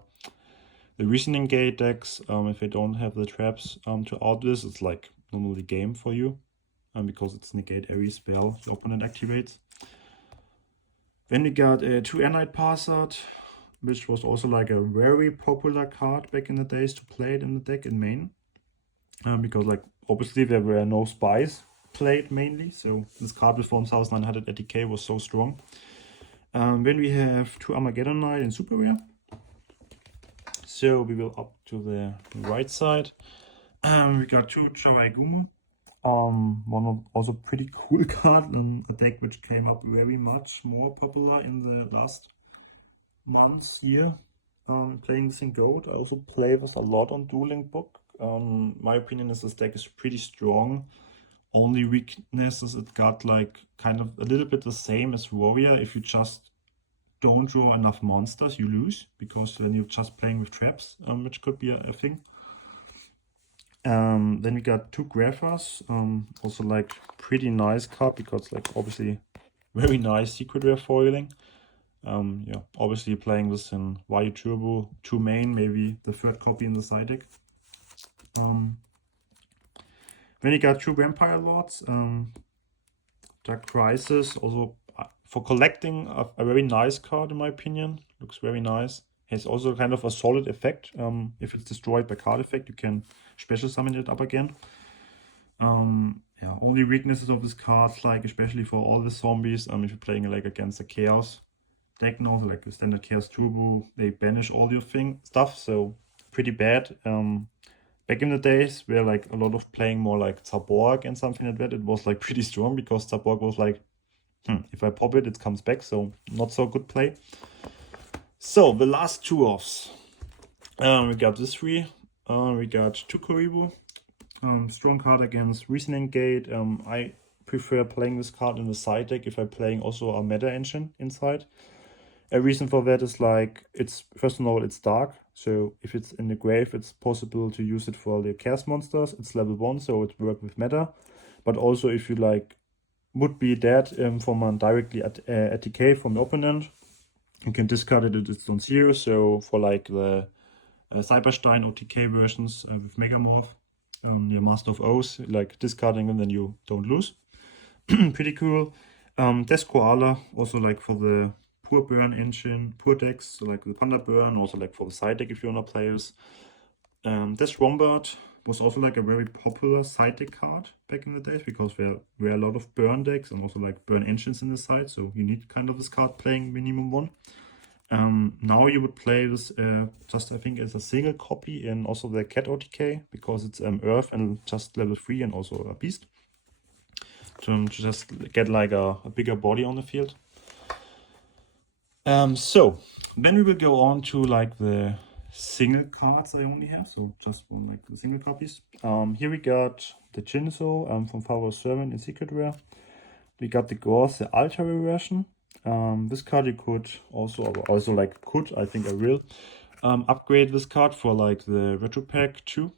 Reasoning Gate decks. If they don't have the traps to out this, it's like normally game for you, because it's negate every spell the opponent activates. Then we got a 2 Airnight Passard, which was also like a very popular card back in the days to play it in the deck in main. Because like obviously there were no spies played mainly, so this card with 1900 ATK was so strong. Then we have 2 Armageddon Knight in super rare. So we will up to the right side. We got 2 Chawaigun. One of also pretty cool card, a deck which came up very much more popular in the last months, year. Playing this in Gold. I also play this a lot on Dueling Book. My opinion is this deck is pretty strong. Only weakness is it got like kind of a little bit the same as Warrior. If you just don't draw enough monsters, you lose, because then you're just playing with traps, which could be a thing. Then we got 2 Graphas, also like pretty nice card because like obviously very nice secret rare foiling. Yeah, obviously playing this in Vayu Turbo 2 main, maybe the 3rd copy in the side deck. Then you got 2 Vampire Lords, Dark Crisis, also for collecting a very nice card in my opinion. Looks very nice. Has also kind of a solid effect. If it's destroyed by card effect, you can special summon it up again. Yeah, only weaknesses of this card, like especially for all the zombies, if you're playing like against a Chaos deck now, like a standard Chaos Turbo, they banish all your stuff, so pretty bad. Back in the days where like a lot of playing more like Zaborg and something like that, it was like pretty strong because Zaborg was like, if I pop it, it comes back, so not so good play. So the last 2 offs, we got this 3. We got 2 Koribu, strong card against Reasoning Gate. I prefer playing this card in the side deck if I'm playing also a meta engine inside. A reason for that is like, it's first of all, it's dark, so if it's in the grave, it's possible to use it for the chaos monsters. It's level 1, so it works with meta. But also if you like would be dead from a directly ATK from the opponent, you can discard it, it's on 0. So for like the Cyberstein OTK versions with Megamorph, your Master of Oaths, like discarding them, then you don't lose. Pretty cool. Death Koala, also like for the Pure Burn engine, Pure decks, so like the Panda Burn, also like for the side deck if you wanna play this. Death Wombat, Was also like a very popular side deck card back in the days because there were a lot of burn decks and also like burn engines in the side, so you need kind of this card playing minimum one. Now you would play this just I think as a single copy in also the Cat OTK because it's Earth and just level 3 and also a beast. To just get like a bigger body on the field. So then we will go on to like the single cards I only have, so just one like the single copies. Here we got the Jinzo from Pharaoh's Servant in Secret Rare. We got the Gorse, the Altary version. This card you could also I think I will upgrade this card for like the Retro Pack 2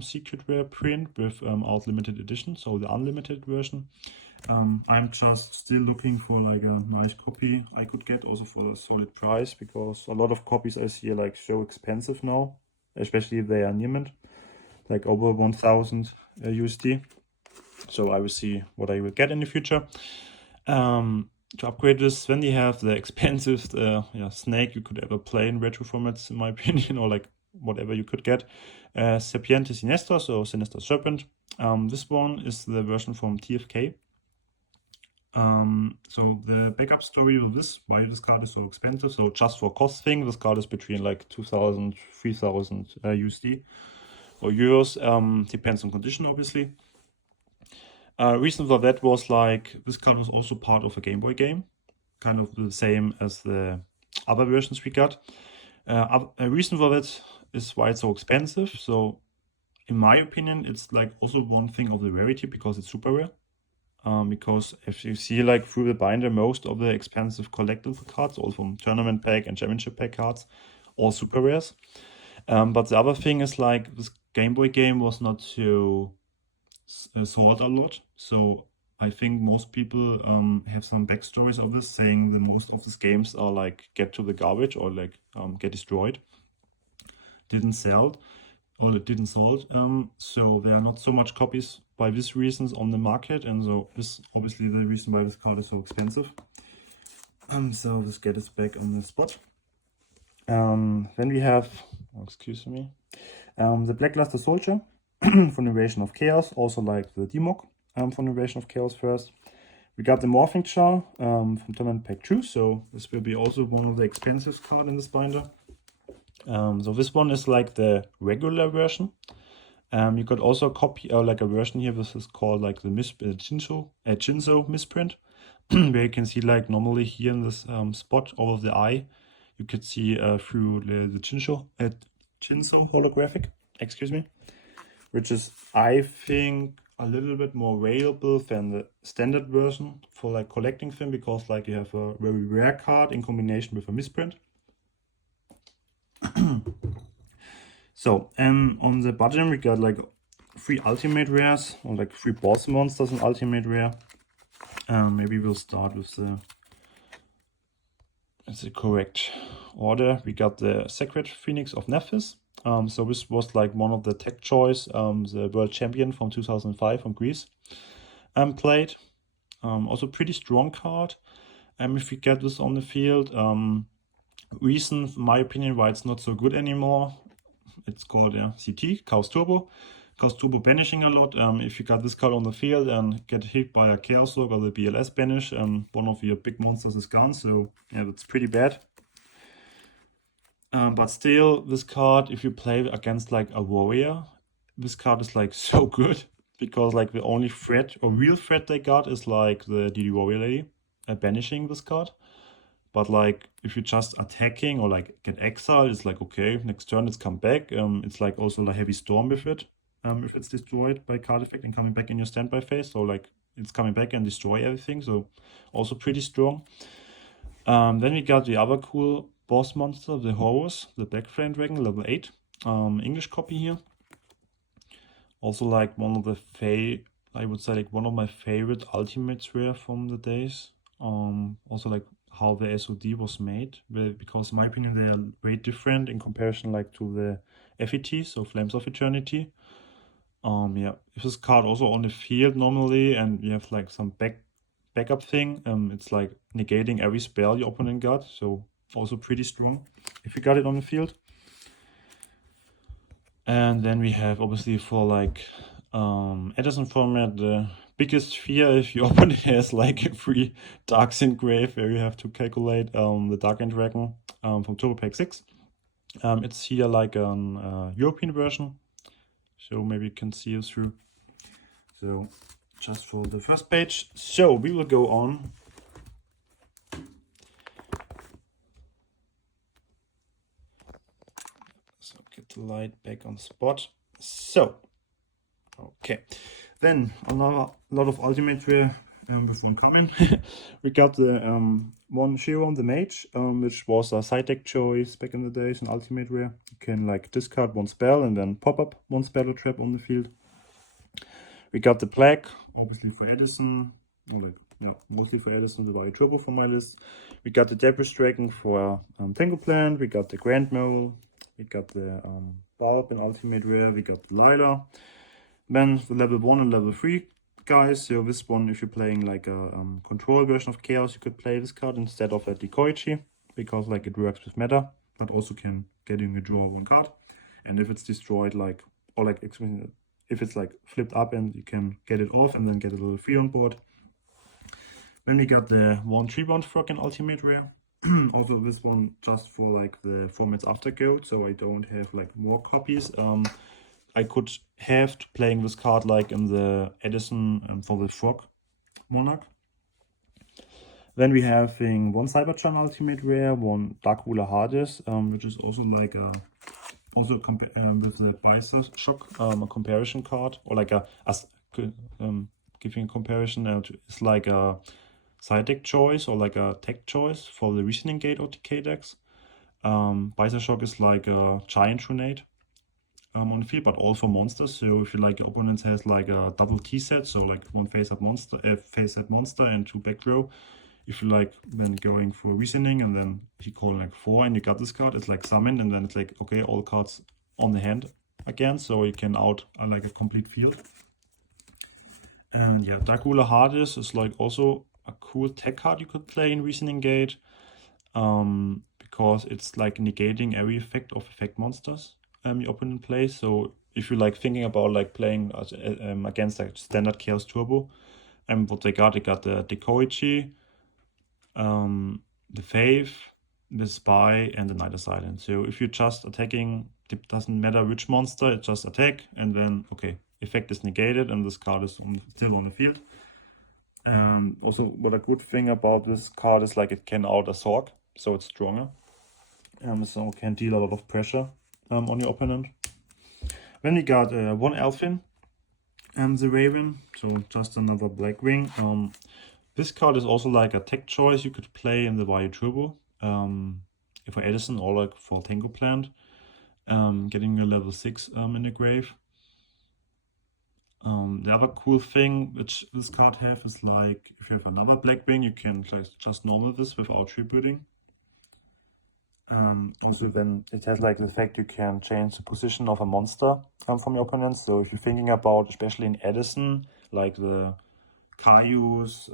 Secret Rare print without limited edition, so the unlimited version. I'm just still looking for like a nice copy I could get also for a solid price because a lot of copies I see are like so expensive now, especially if they are near mint, like over 1000 USD. So I will see what I will get in the future. To upgrade this, when you have the expensive snake you could ever play in retro formats, in my opinion, or like whatever you could get. Serpiente Sinistra, so Sinister Serpent. This one is the version from TFK. So the backup story of this, why this card is so expensive. So just for cost thing, this card is between like 2000, 3000 USD or euros, depends on condition obviously. Reason for that was like this card was also part of a Game Boy game, kind of the same as the other versions we got. A reason for that is why it's so expensive. So in my opinion, it's like also one thing of the rarity because it's super rare. Because if you see like through the binder, most of the expensive collectible cards, all from tournament pack and championship pack cards, all super rares. But the other thing is like this Game Boy game was not so sold a lot, so I think most people have some backstories of this, saying that most of these games are like get to the garbage or like get destroyed, didn't sell, or it didn't sold. So there are not so much copies by these reasons on the market, and so this obviously the reason why this card is so expensive. So let's get this back on the spot. Then we have, excuse me, the Blackluster Soldier from Invasion of Chaos, also like the Demok from Invasion of Chaos first. We got the Morphing Char from Tournament Pack 2, so this will be also one of the expensive cards in this binder. So this one is like the regular version. You got also a copy or like a version here. This is called like the Jinzo misprint, where you can see like normally here in this spot over the eye, you could see through the Jinzo holographic. Excuse me. Which is, I think, a little bit more valuable than the standard version for like collecting thing, because like you have a very rare card in combination with a misprint. So, on the bottom we got like 3 ultimate rares, or like 3 boss monsters in ultimate rare. Maybe we'll start with the correct order. We got the Sacred Phoenix of Nephthys. So this was like one of the tech choice, the world champion from 2005 from Greece, played. Also pretty strong card. If you get this on the field, reason, in my opinion, why it's not so good anymore, it's called CT, Chaos Turbo. Chaos Turbo banishing a lot. If you got this card on the field and get hit by a Chaos Log or the BLS banish, one of your big monsters is gone, so yeah, that's pretty bad. But still, this card, if you play against like a warrior, this card is like so good, because like the only threat or real threat they got is like the DD Warrior Lady banishing this card. But like if you're just attacking or like get exiled, it's like okay, next turn it's come back. It's like also a heavy storm with it. If it's destroyed by card effect and coming back in your standby phase, so like it's coming back and destroy everything, so also pretty strong. Then we got the other cool boss monster, the Horus, the Black Flame Dragon, level 8, English copy here. Also like one of the I would say like one of my favorite ultimates rare from the days. Also like how the SOD was made, because in my opinion they are very different in comparison like to the FET, so Flames of Eternity. Yeah, if this card also on the field normally and you have like some backup thing, it's like negating every spell your opponent got, so also pretty strong if you got it on the field. And then we have obviously for like Edison format, the biggest fear if your opponent has like a free Dark Synchro where you have to calculate the Dark End Dragon from Turbo Pack 6. It's here like an European version, so maybe you can see it through. So just for the first page. So we will go on. So get the light back on spot. So, okay. Then a lot of ultimate with one coming. We got the one Shiro, the mage, which was a side deck choice back in the days in ultimate rare. You can like discard one spell and then pop up one spell or trap on the field. We got the black, obviously for Edison, like, yeah, mostly for Edison, the Vario Turbo for my list. We got the Debris Dragon for Tango Plant. We got the Grand Mole. We got the Bulb in Ultimate Rare. We got the Lila. Then the level 1 and level 3 guys. So this one, if you're playing like a control version of Chaos, you could play this card instead of a Decoichi, because like it works with meta, but also can get in a draw one card. And if it's destroyed, like, or like if it's like flipped up and you can get it off and then get a little free on board. Then we got the one Tree-bound Frog in Ultimate Rare. Also this one just for like the formats after Goat, so I don't have like more copies. I could have to playing this card like in the Edison for the Frog Monarch. Then we have one Cybertron Ultimate Rare, one Dark Ruler Hades, which is also like a also with the Bicer Shock, a comparison card, or like giving a comparison. It's like a side deck choice or like a tech choice for the Reasoning Gate or TK decks. Bicer Shock is like a giant Trunade on the field, but all for monsters. So if you like, your opponent has like a double T set, so like one face up monster and two back row. If you like then going for reasoning and then he call like 4 and you got this card, it's like summoned and then it's like, okay, all cards on the hand again, so you can out like a complete field. And yeah, Dark Ruler Hades is like also a cool tech card you could play in Reasoning Gate, because it's like negating every effect of effect monsters your opponent plays. So if you like thinking about like playing against like standard Chaos Turbo, and what they got the Decoichi, the Faith, the Spy, and the Night Assailant. So if you're just attacking, it doesn't matter which monster, it's just attack, and then, okay, effect is negated, and this card is still on the field. And also, what a good thing about this card is like it can out a Sork, so it's stronger. So it can deal a lot of pressure on your opponent. Then we got one Elfin, the Raven, so just another Blackwing. This card is also like a tech choice you could play in the Vario Turbo, for Edison or like for Tango Plant, getting a level 6 in the grave. The other cool thing which this card have is like, if you have another Blackwing, you can just normal this without tributing. Also then it has like the fact you can change the position of a monster from your opponent. So if you're thinking about, especially in Edison, like the Cayus,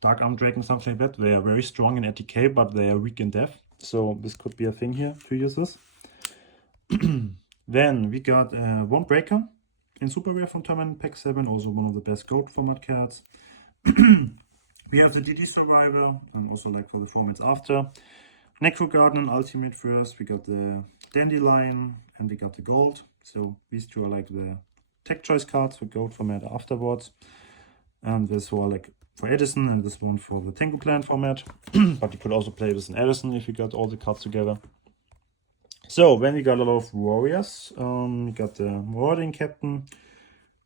Dark Arm Dragon, something like that, they are very strong in ATK, but they are weak in death. So this could be a thing here to use this. Then we got one Breaker in Super Rare from Tournament Pack 7, also one of the best Goat format cards. We have the DD Survivor, and also like for the formats after. Necro Garden and Ultimate first, we got the Dandelion, and we got the Gold. So these two are like the tech choice cards for Gold format afterwards. And this one like for Edison, and this one for the Tango Plant format. But you could also play this in Edison if you got all the cards together. So then we got a lot of warriors. We got the Marauding Captain,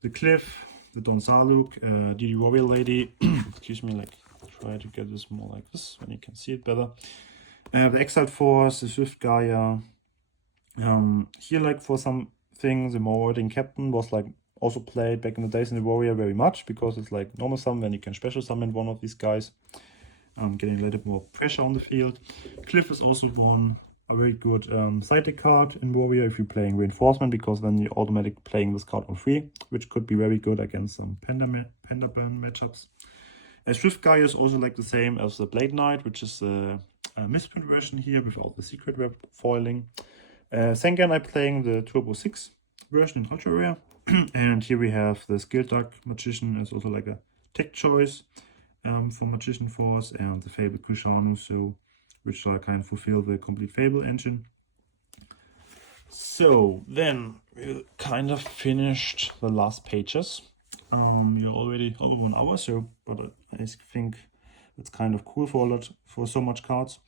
the Cliff, the Don Saluk, DD Warrior Lady. Excuse me, like try to get this more like this when you can see it better. The Exiled Force, the Swift Gaia. Here, like for some things, the Marauding Captain was like also played back in the days in the Warrior very much, because it's like normal summon, then you can special summon one of these guys, getting a little bit more pressure on the field. Cliff is also a very good side deck card in Warrior if you're playing Reinforcement, because then you're automatically playing this card on 3, which could be very good against some Panda matchups. Swift Guy is also like the same as the Blade Knight, which is a misprint version here without the secret web foiling. Sengan, I'm playing the Turbo 6 version in Ultra Rare. And here we have the Skilled Dark Magician as also like a tech choice for Magician Force, and the Fable Kushanu, so which kind of fulfill the complete Fable engine. So then we kind of finished the last pages. We're already over 1 hour, so but I think it's kind of cool for so much cards.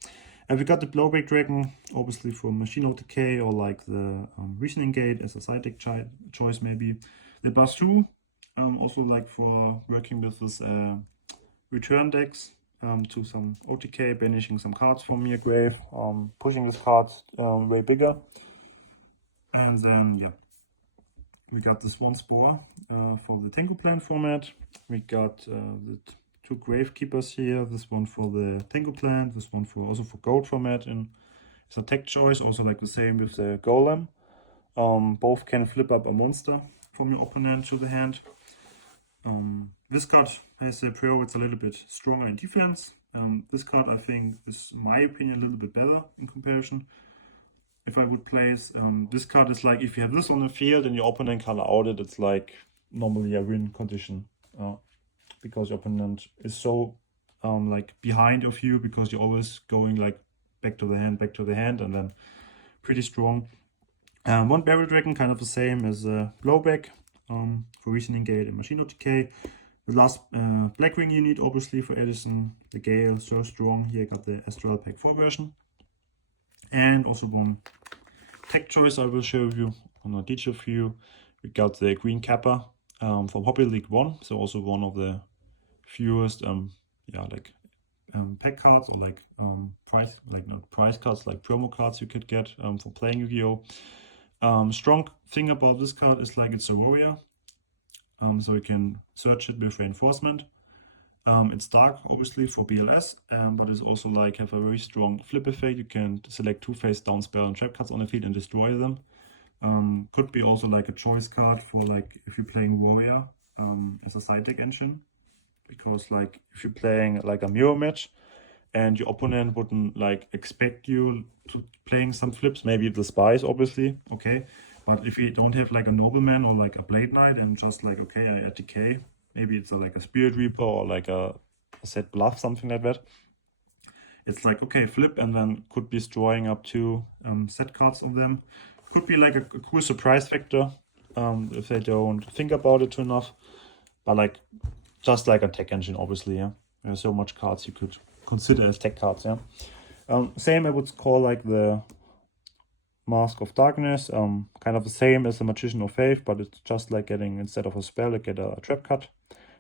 And we got the Blowback Dragon, obviously for Machine of Decay, or like the Reasoning Gate as a side deck choice maybe. The Basu, also like for working with this return decks to some OTK, banishing some cards from your grave, pushing these cards way bigger. And then, yeah, we got this one Spore for the Tengu Plan format. We got the 2 Gravekeepers here, this one for the Tengu Plan, this one for also for Gold format, and it's a tech choice, also like the same with the Golem. Both can flip up a monster from your opponent to the hand. This card has a pro, it's a little bit stronger in defense. This card I think is, in my opinion, a little bit better in comparison. If I would place, this card is like, if you have this on the field and your opponent can't out it, it's like normally a win condition. Because your opponent is so like behind of you, because you're always going like back to the hand, and then pretty strong. One Barrel Dragon, kind of the same as Blowback for Reasoning Gate and Machine OTK. The last Black Ring unit, obviously for Edison, the Gale, so strong. Here I got the Astral Pack 4 version. And also one tech choice I will show you on a digital view. We got the Green Kappa from Hobby League 1, so also one of the fewest pack cards, or like not price cards, like promo cards you could get for playing Yu-Gi-Oh! Strong thing about this card is like it's a warrior, so you can search it with reinforcement. It's dark, obviously, for BLS, but it's also like have a very strong flip effect. You can select 2 face down spell and trap cards on the field and destroy them. Could be also like a choice card for like if you're playing warrior as a side deck engine, because like if you're playing like a mirror match and your opponent wouldn't like expect you to playing some flips, maybe the spies, obviously, okay, but if you don't have like a nobleman or like a blade knight and just like, okay, I add decay, maybe it's like a Spirit Reaper or like a set bluff, something like that. It's like, okay, flip, and then could be destroying up to set cards of them. Could be like a cool surprise factor if they don't think about it too enough. But like, just like a tech engine, obviously, yeah. There's so much cards you could consider as tech cards, yeah. Same I would call like the Mask of Darkness, kind of the same as the Magician of Faith, but it's just like getting, instead of a spell, you get a trap card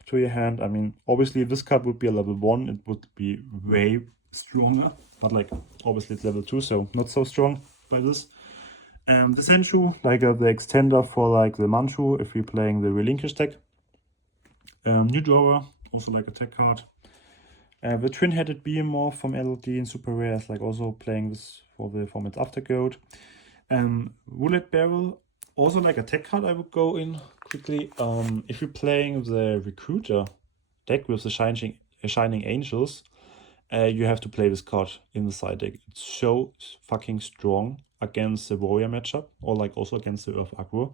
to your hand. I mean, obviously if this card would be a level 1, it would be way stronger, but like obviously it's level 2, so not so strong by this. The Senshu, like the extender for like the Manchu if you're playing the Relinquish deck. New Drawer, also like a tech card. The Twin-Headed Behemoth from LLD in Super Rare is like also playing this for the format Aftergoat. Bullet Barrel, also like a tech card I would go in quickly. If you're playing the Recruiter deck with the Shining Angels, you have to play this card in the side deck. It's so fucking strong against the Warrior matchup, or like also against the Earth Aggro.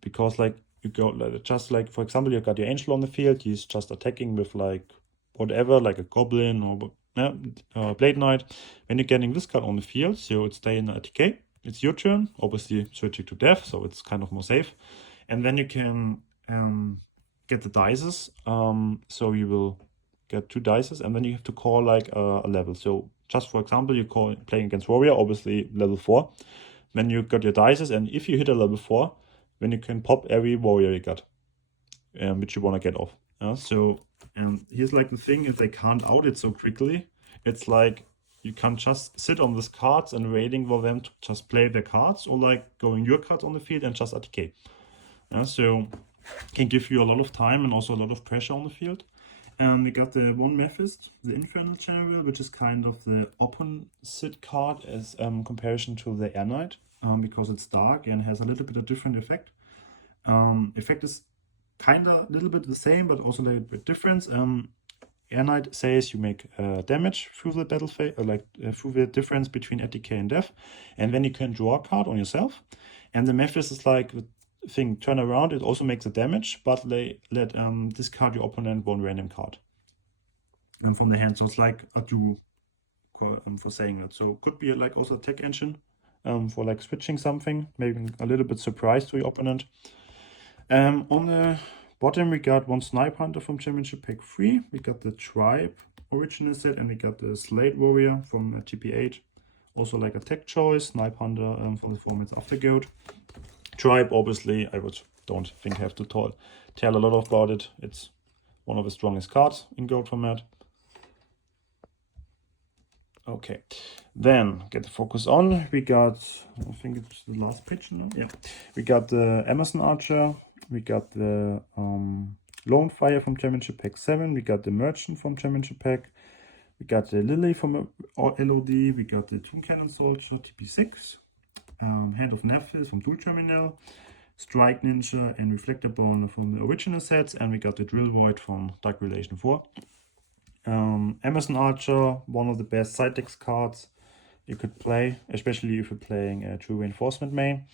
Because like you go just like, for example, you got your Angel on the field, he's just attacking with like whatever, like a Goblin or Blade Knight. When you're getting this card on the field, so it's staying in ATK, it's your turn, obviously subject to death, so it's kind of more safe. And then you can get the dices, so you will get 2 dices, and then you have to call like a level. So just for example, you're playing against Warrior, obviously level 4. Then you got your dices, and if you hit a level 4, then you can pop every Warrior you got, which you want to get off. So here's like the thing, if they can't out it so quickly, it's like you can't just sit on these cards and waiting for them to just play their cards, or like going your cards on the field and just ATK. So can give you a lot of time and also a lot of pressure on the field. We got the one Mephist, the Infernal General, which is kind of the opposite card as comparison to the Air Knight, because it's dark and has a little bit of different effect. Effect is kind of a little bit the same, but also a little bit different. Air Knight says you make damage through the battle phase, through the difference between ATK and death, and then you can draw a card on yourself. And the Memphis is like the thing turn around, it also makes the damage, but let discard your opponent one random card from the hand. So it's like a duo for saying that. So could be like also a tech engine for like switching something, maybe a little bit surprise to your opponent. On the bottom we got one Snipe Hunter from Championship Pack 3, we got the Tribe original set, and we got the Slate Warrior from TP8. Also like a tech choice, Snipe Hunter for the formats after Goat. Tribe, obviously, don't think I have to tell a lot about it. It's one of the strongest cards in Goat format. Okay, then get the focus on. We got, I think it's the last page now. Yeah, we got the Amazon Archer. We got the Lone Fire from Championship Pack 7. We got the Merchant from Championship Pack. We got the Lily from LOD. We got the Toon Cannon Soldier TP6. Hand of Nephis from Dual Terminal. Strike Ninja and Reflector Bone from the original sets. And we got the Drill Void from Dark Relation 4. Amazon Archer, one of the best side decks cards you could play, especially if you're playing a True Reinforcement main.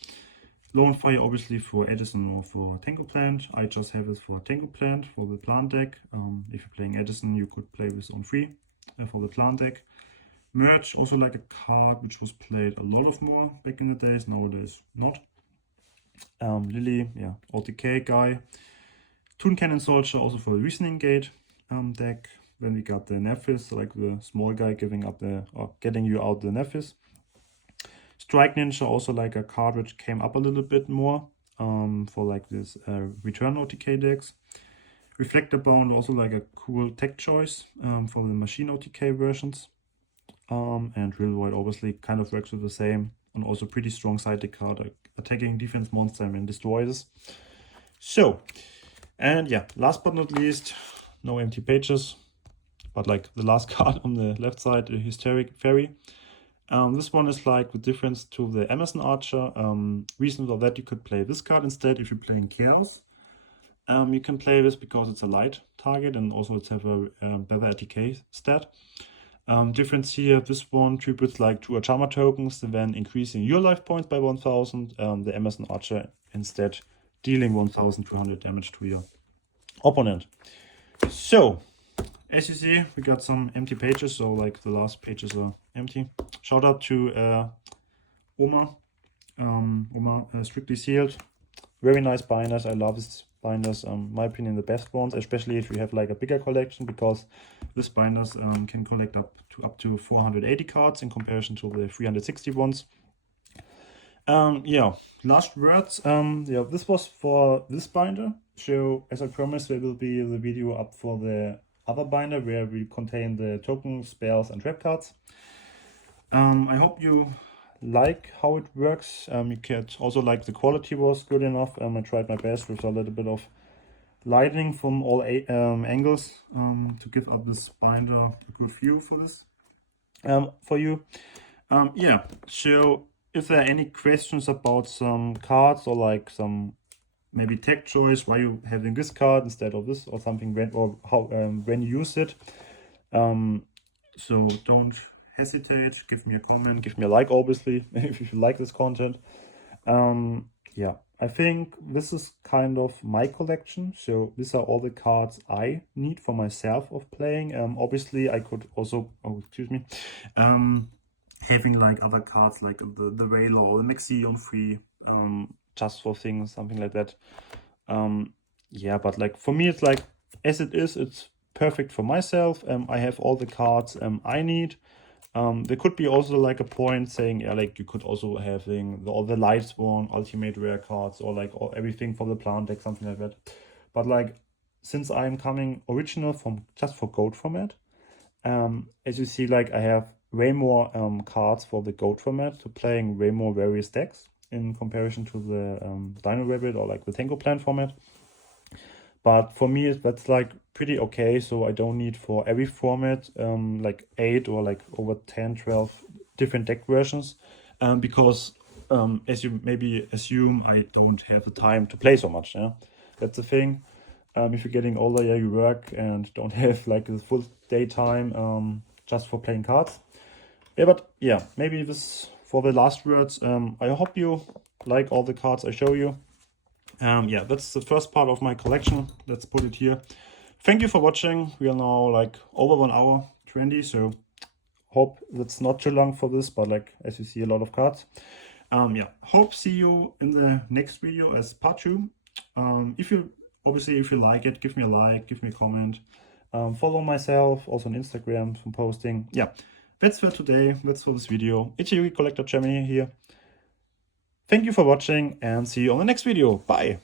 Lone Fire obviously for Edison or for Tango Plant. I just have it for Tango Plant for the plant deck. If you're playing Edison, you could play this on free for the plant deck. Merge, also like a card which was played a lot of more back in the days, nowadays not. Lily, yeah, OTK guy. Toon Cannon Soldier, also for the Reasoning Gate deck. Then we got the Nephis, like the small guy giving up getting you out the Nephis. Strike Ninja, also like a card which came up a little bit more for like this return OTK decks. Reflector Bound, also like a cool tech choice for the machine OTK versions. And Drill Void obviously kind of works with the same, and also pretty strong side deck card, attacking defense monster and destroys. So, and yeah, last but not least, no empty pages. But like the last card on the left side, the Hysteric Fairy. This one is like the difference to the Amazon Archer. Reason for that, you could play this card instead if you're playing Chaos. You can play this because it's a light target and also it's have a better ATK stat. Difference here, this one tributes like 2 Achama tokens, then increasing your life points by 1000. The Amazon Archer instead dealing 1200 damage to your opponent. So, as you see, we got some empty pages, so like the last pages are empty. Shout out to Oma. Oma Strictly Sealed. Very nice binders. I love these binders. My opinion, the best ones, especially if you have like a bigger collection, because this binders can collect up to 480 cards in comparison to the 360 ones. Yeah, last words. Yeah, this was for this binder. So as I promised, there will be the video up for the other binder where we contain the tokens, spells and trap cards. I hope you like how it works. You can also like the quality was good enough. I tried my best with a little bit of lighting from all angles to give up this binder a good view for this for you. Yeah, so if there are any questions about some cards or like some maybe tech choice, why you having this card instead of this or something, when you use it, so don't hesitate, give me a comment, give me a like obviously if you like this content. Yeah, I think this is kind of my collection, so these are all the cards I need for myself of playing. Obviously I could also, having like other cards like the Raylaw or the Maxi on free, just for things, something like that. Yeah, but like for me, it's like as it is, it's perfect for myself. I have all the cards I need. There could be also like a point saying, yeah, like you could also having all the Lightsworn ultimate rare cards or like everything for the plant deck, something like that. But like since I'm coming original from just for Goat format, as you see, like I have way more cards for the Goat format, so playing way more various decks in comparison to the Dino Rabbit or like the Tango Plant format. But for me, that's like pretty okay, so I don't need for every format like 8 or like over 10, 12 different deck versions, because as you maybe assume, I don't have the time to play so much. Yeah, that's the thing. If you're getting older, yeah, you work and don't have like the full daytime just for playing cards. Yeah, but yeah, maybe this for the last words. I hope you like all the cards I show you. Yeah, that's the first part of my collection. Let's put it here. Thank you for watching. We are now like over 1 hour 20, so hope that's not too long for this, but like as you see, a lot of cards. Yeah, hope see you in the next video as part 2. If you like it, give me a like, give me a comment. Follow myself also on Instagram from posting. Yeah, that's for today. That's for this video. It's Yugioh Collector Germany here. Thank you for watching and see you on the next video. Bye.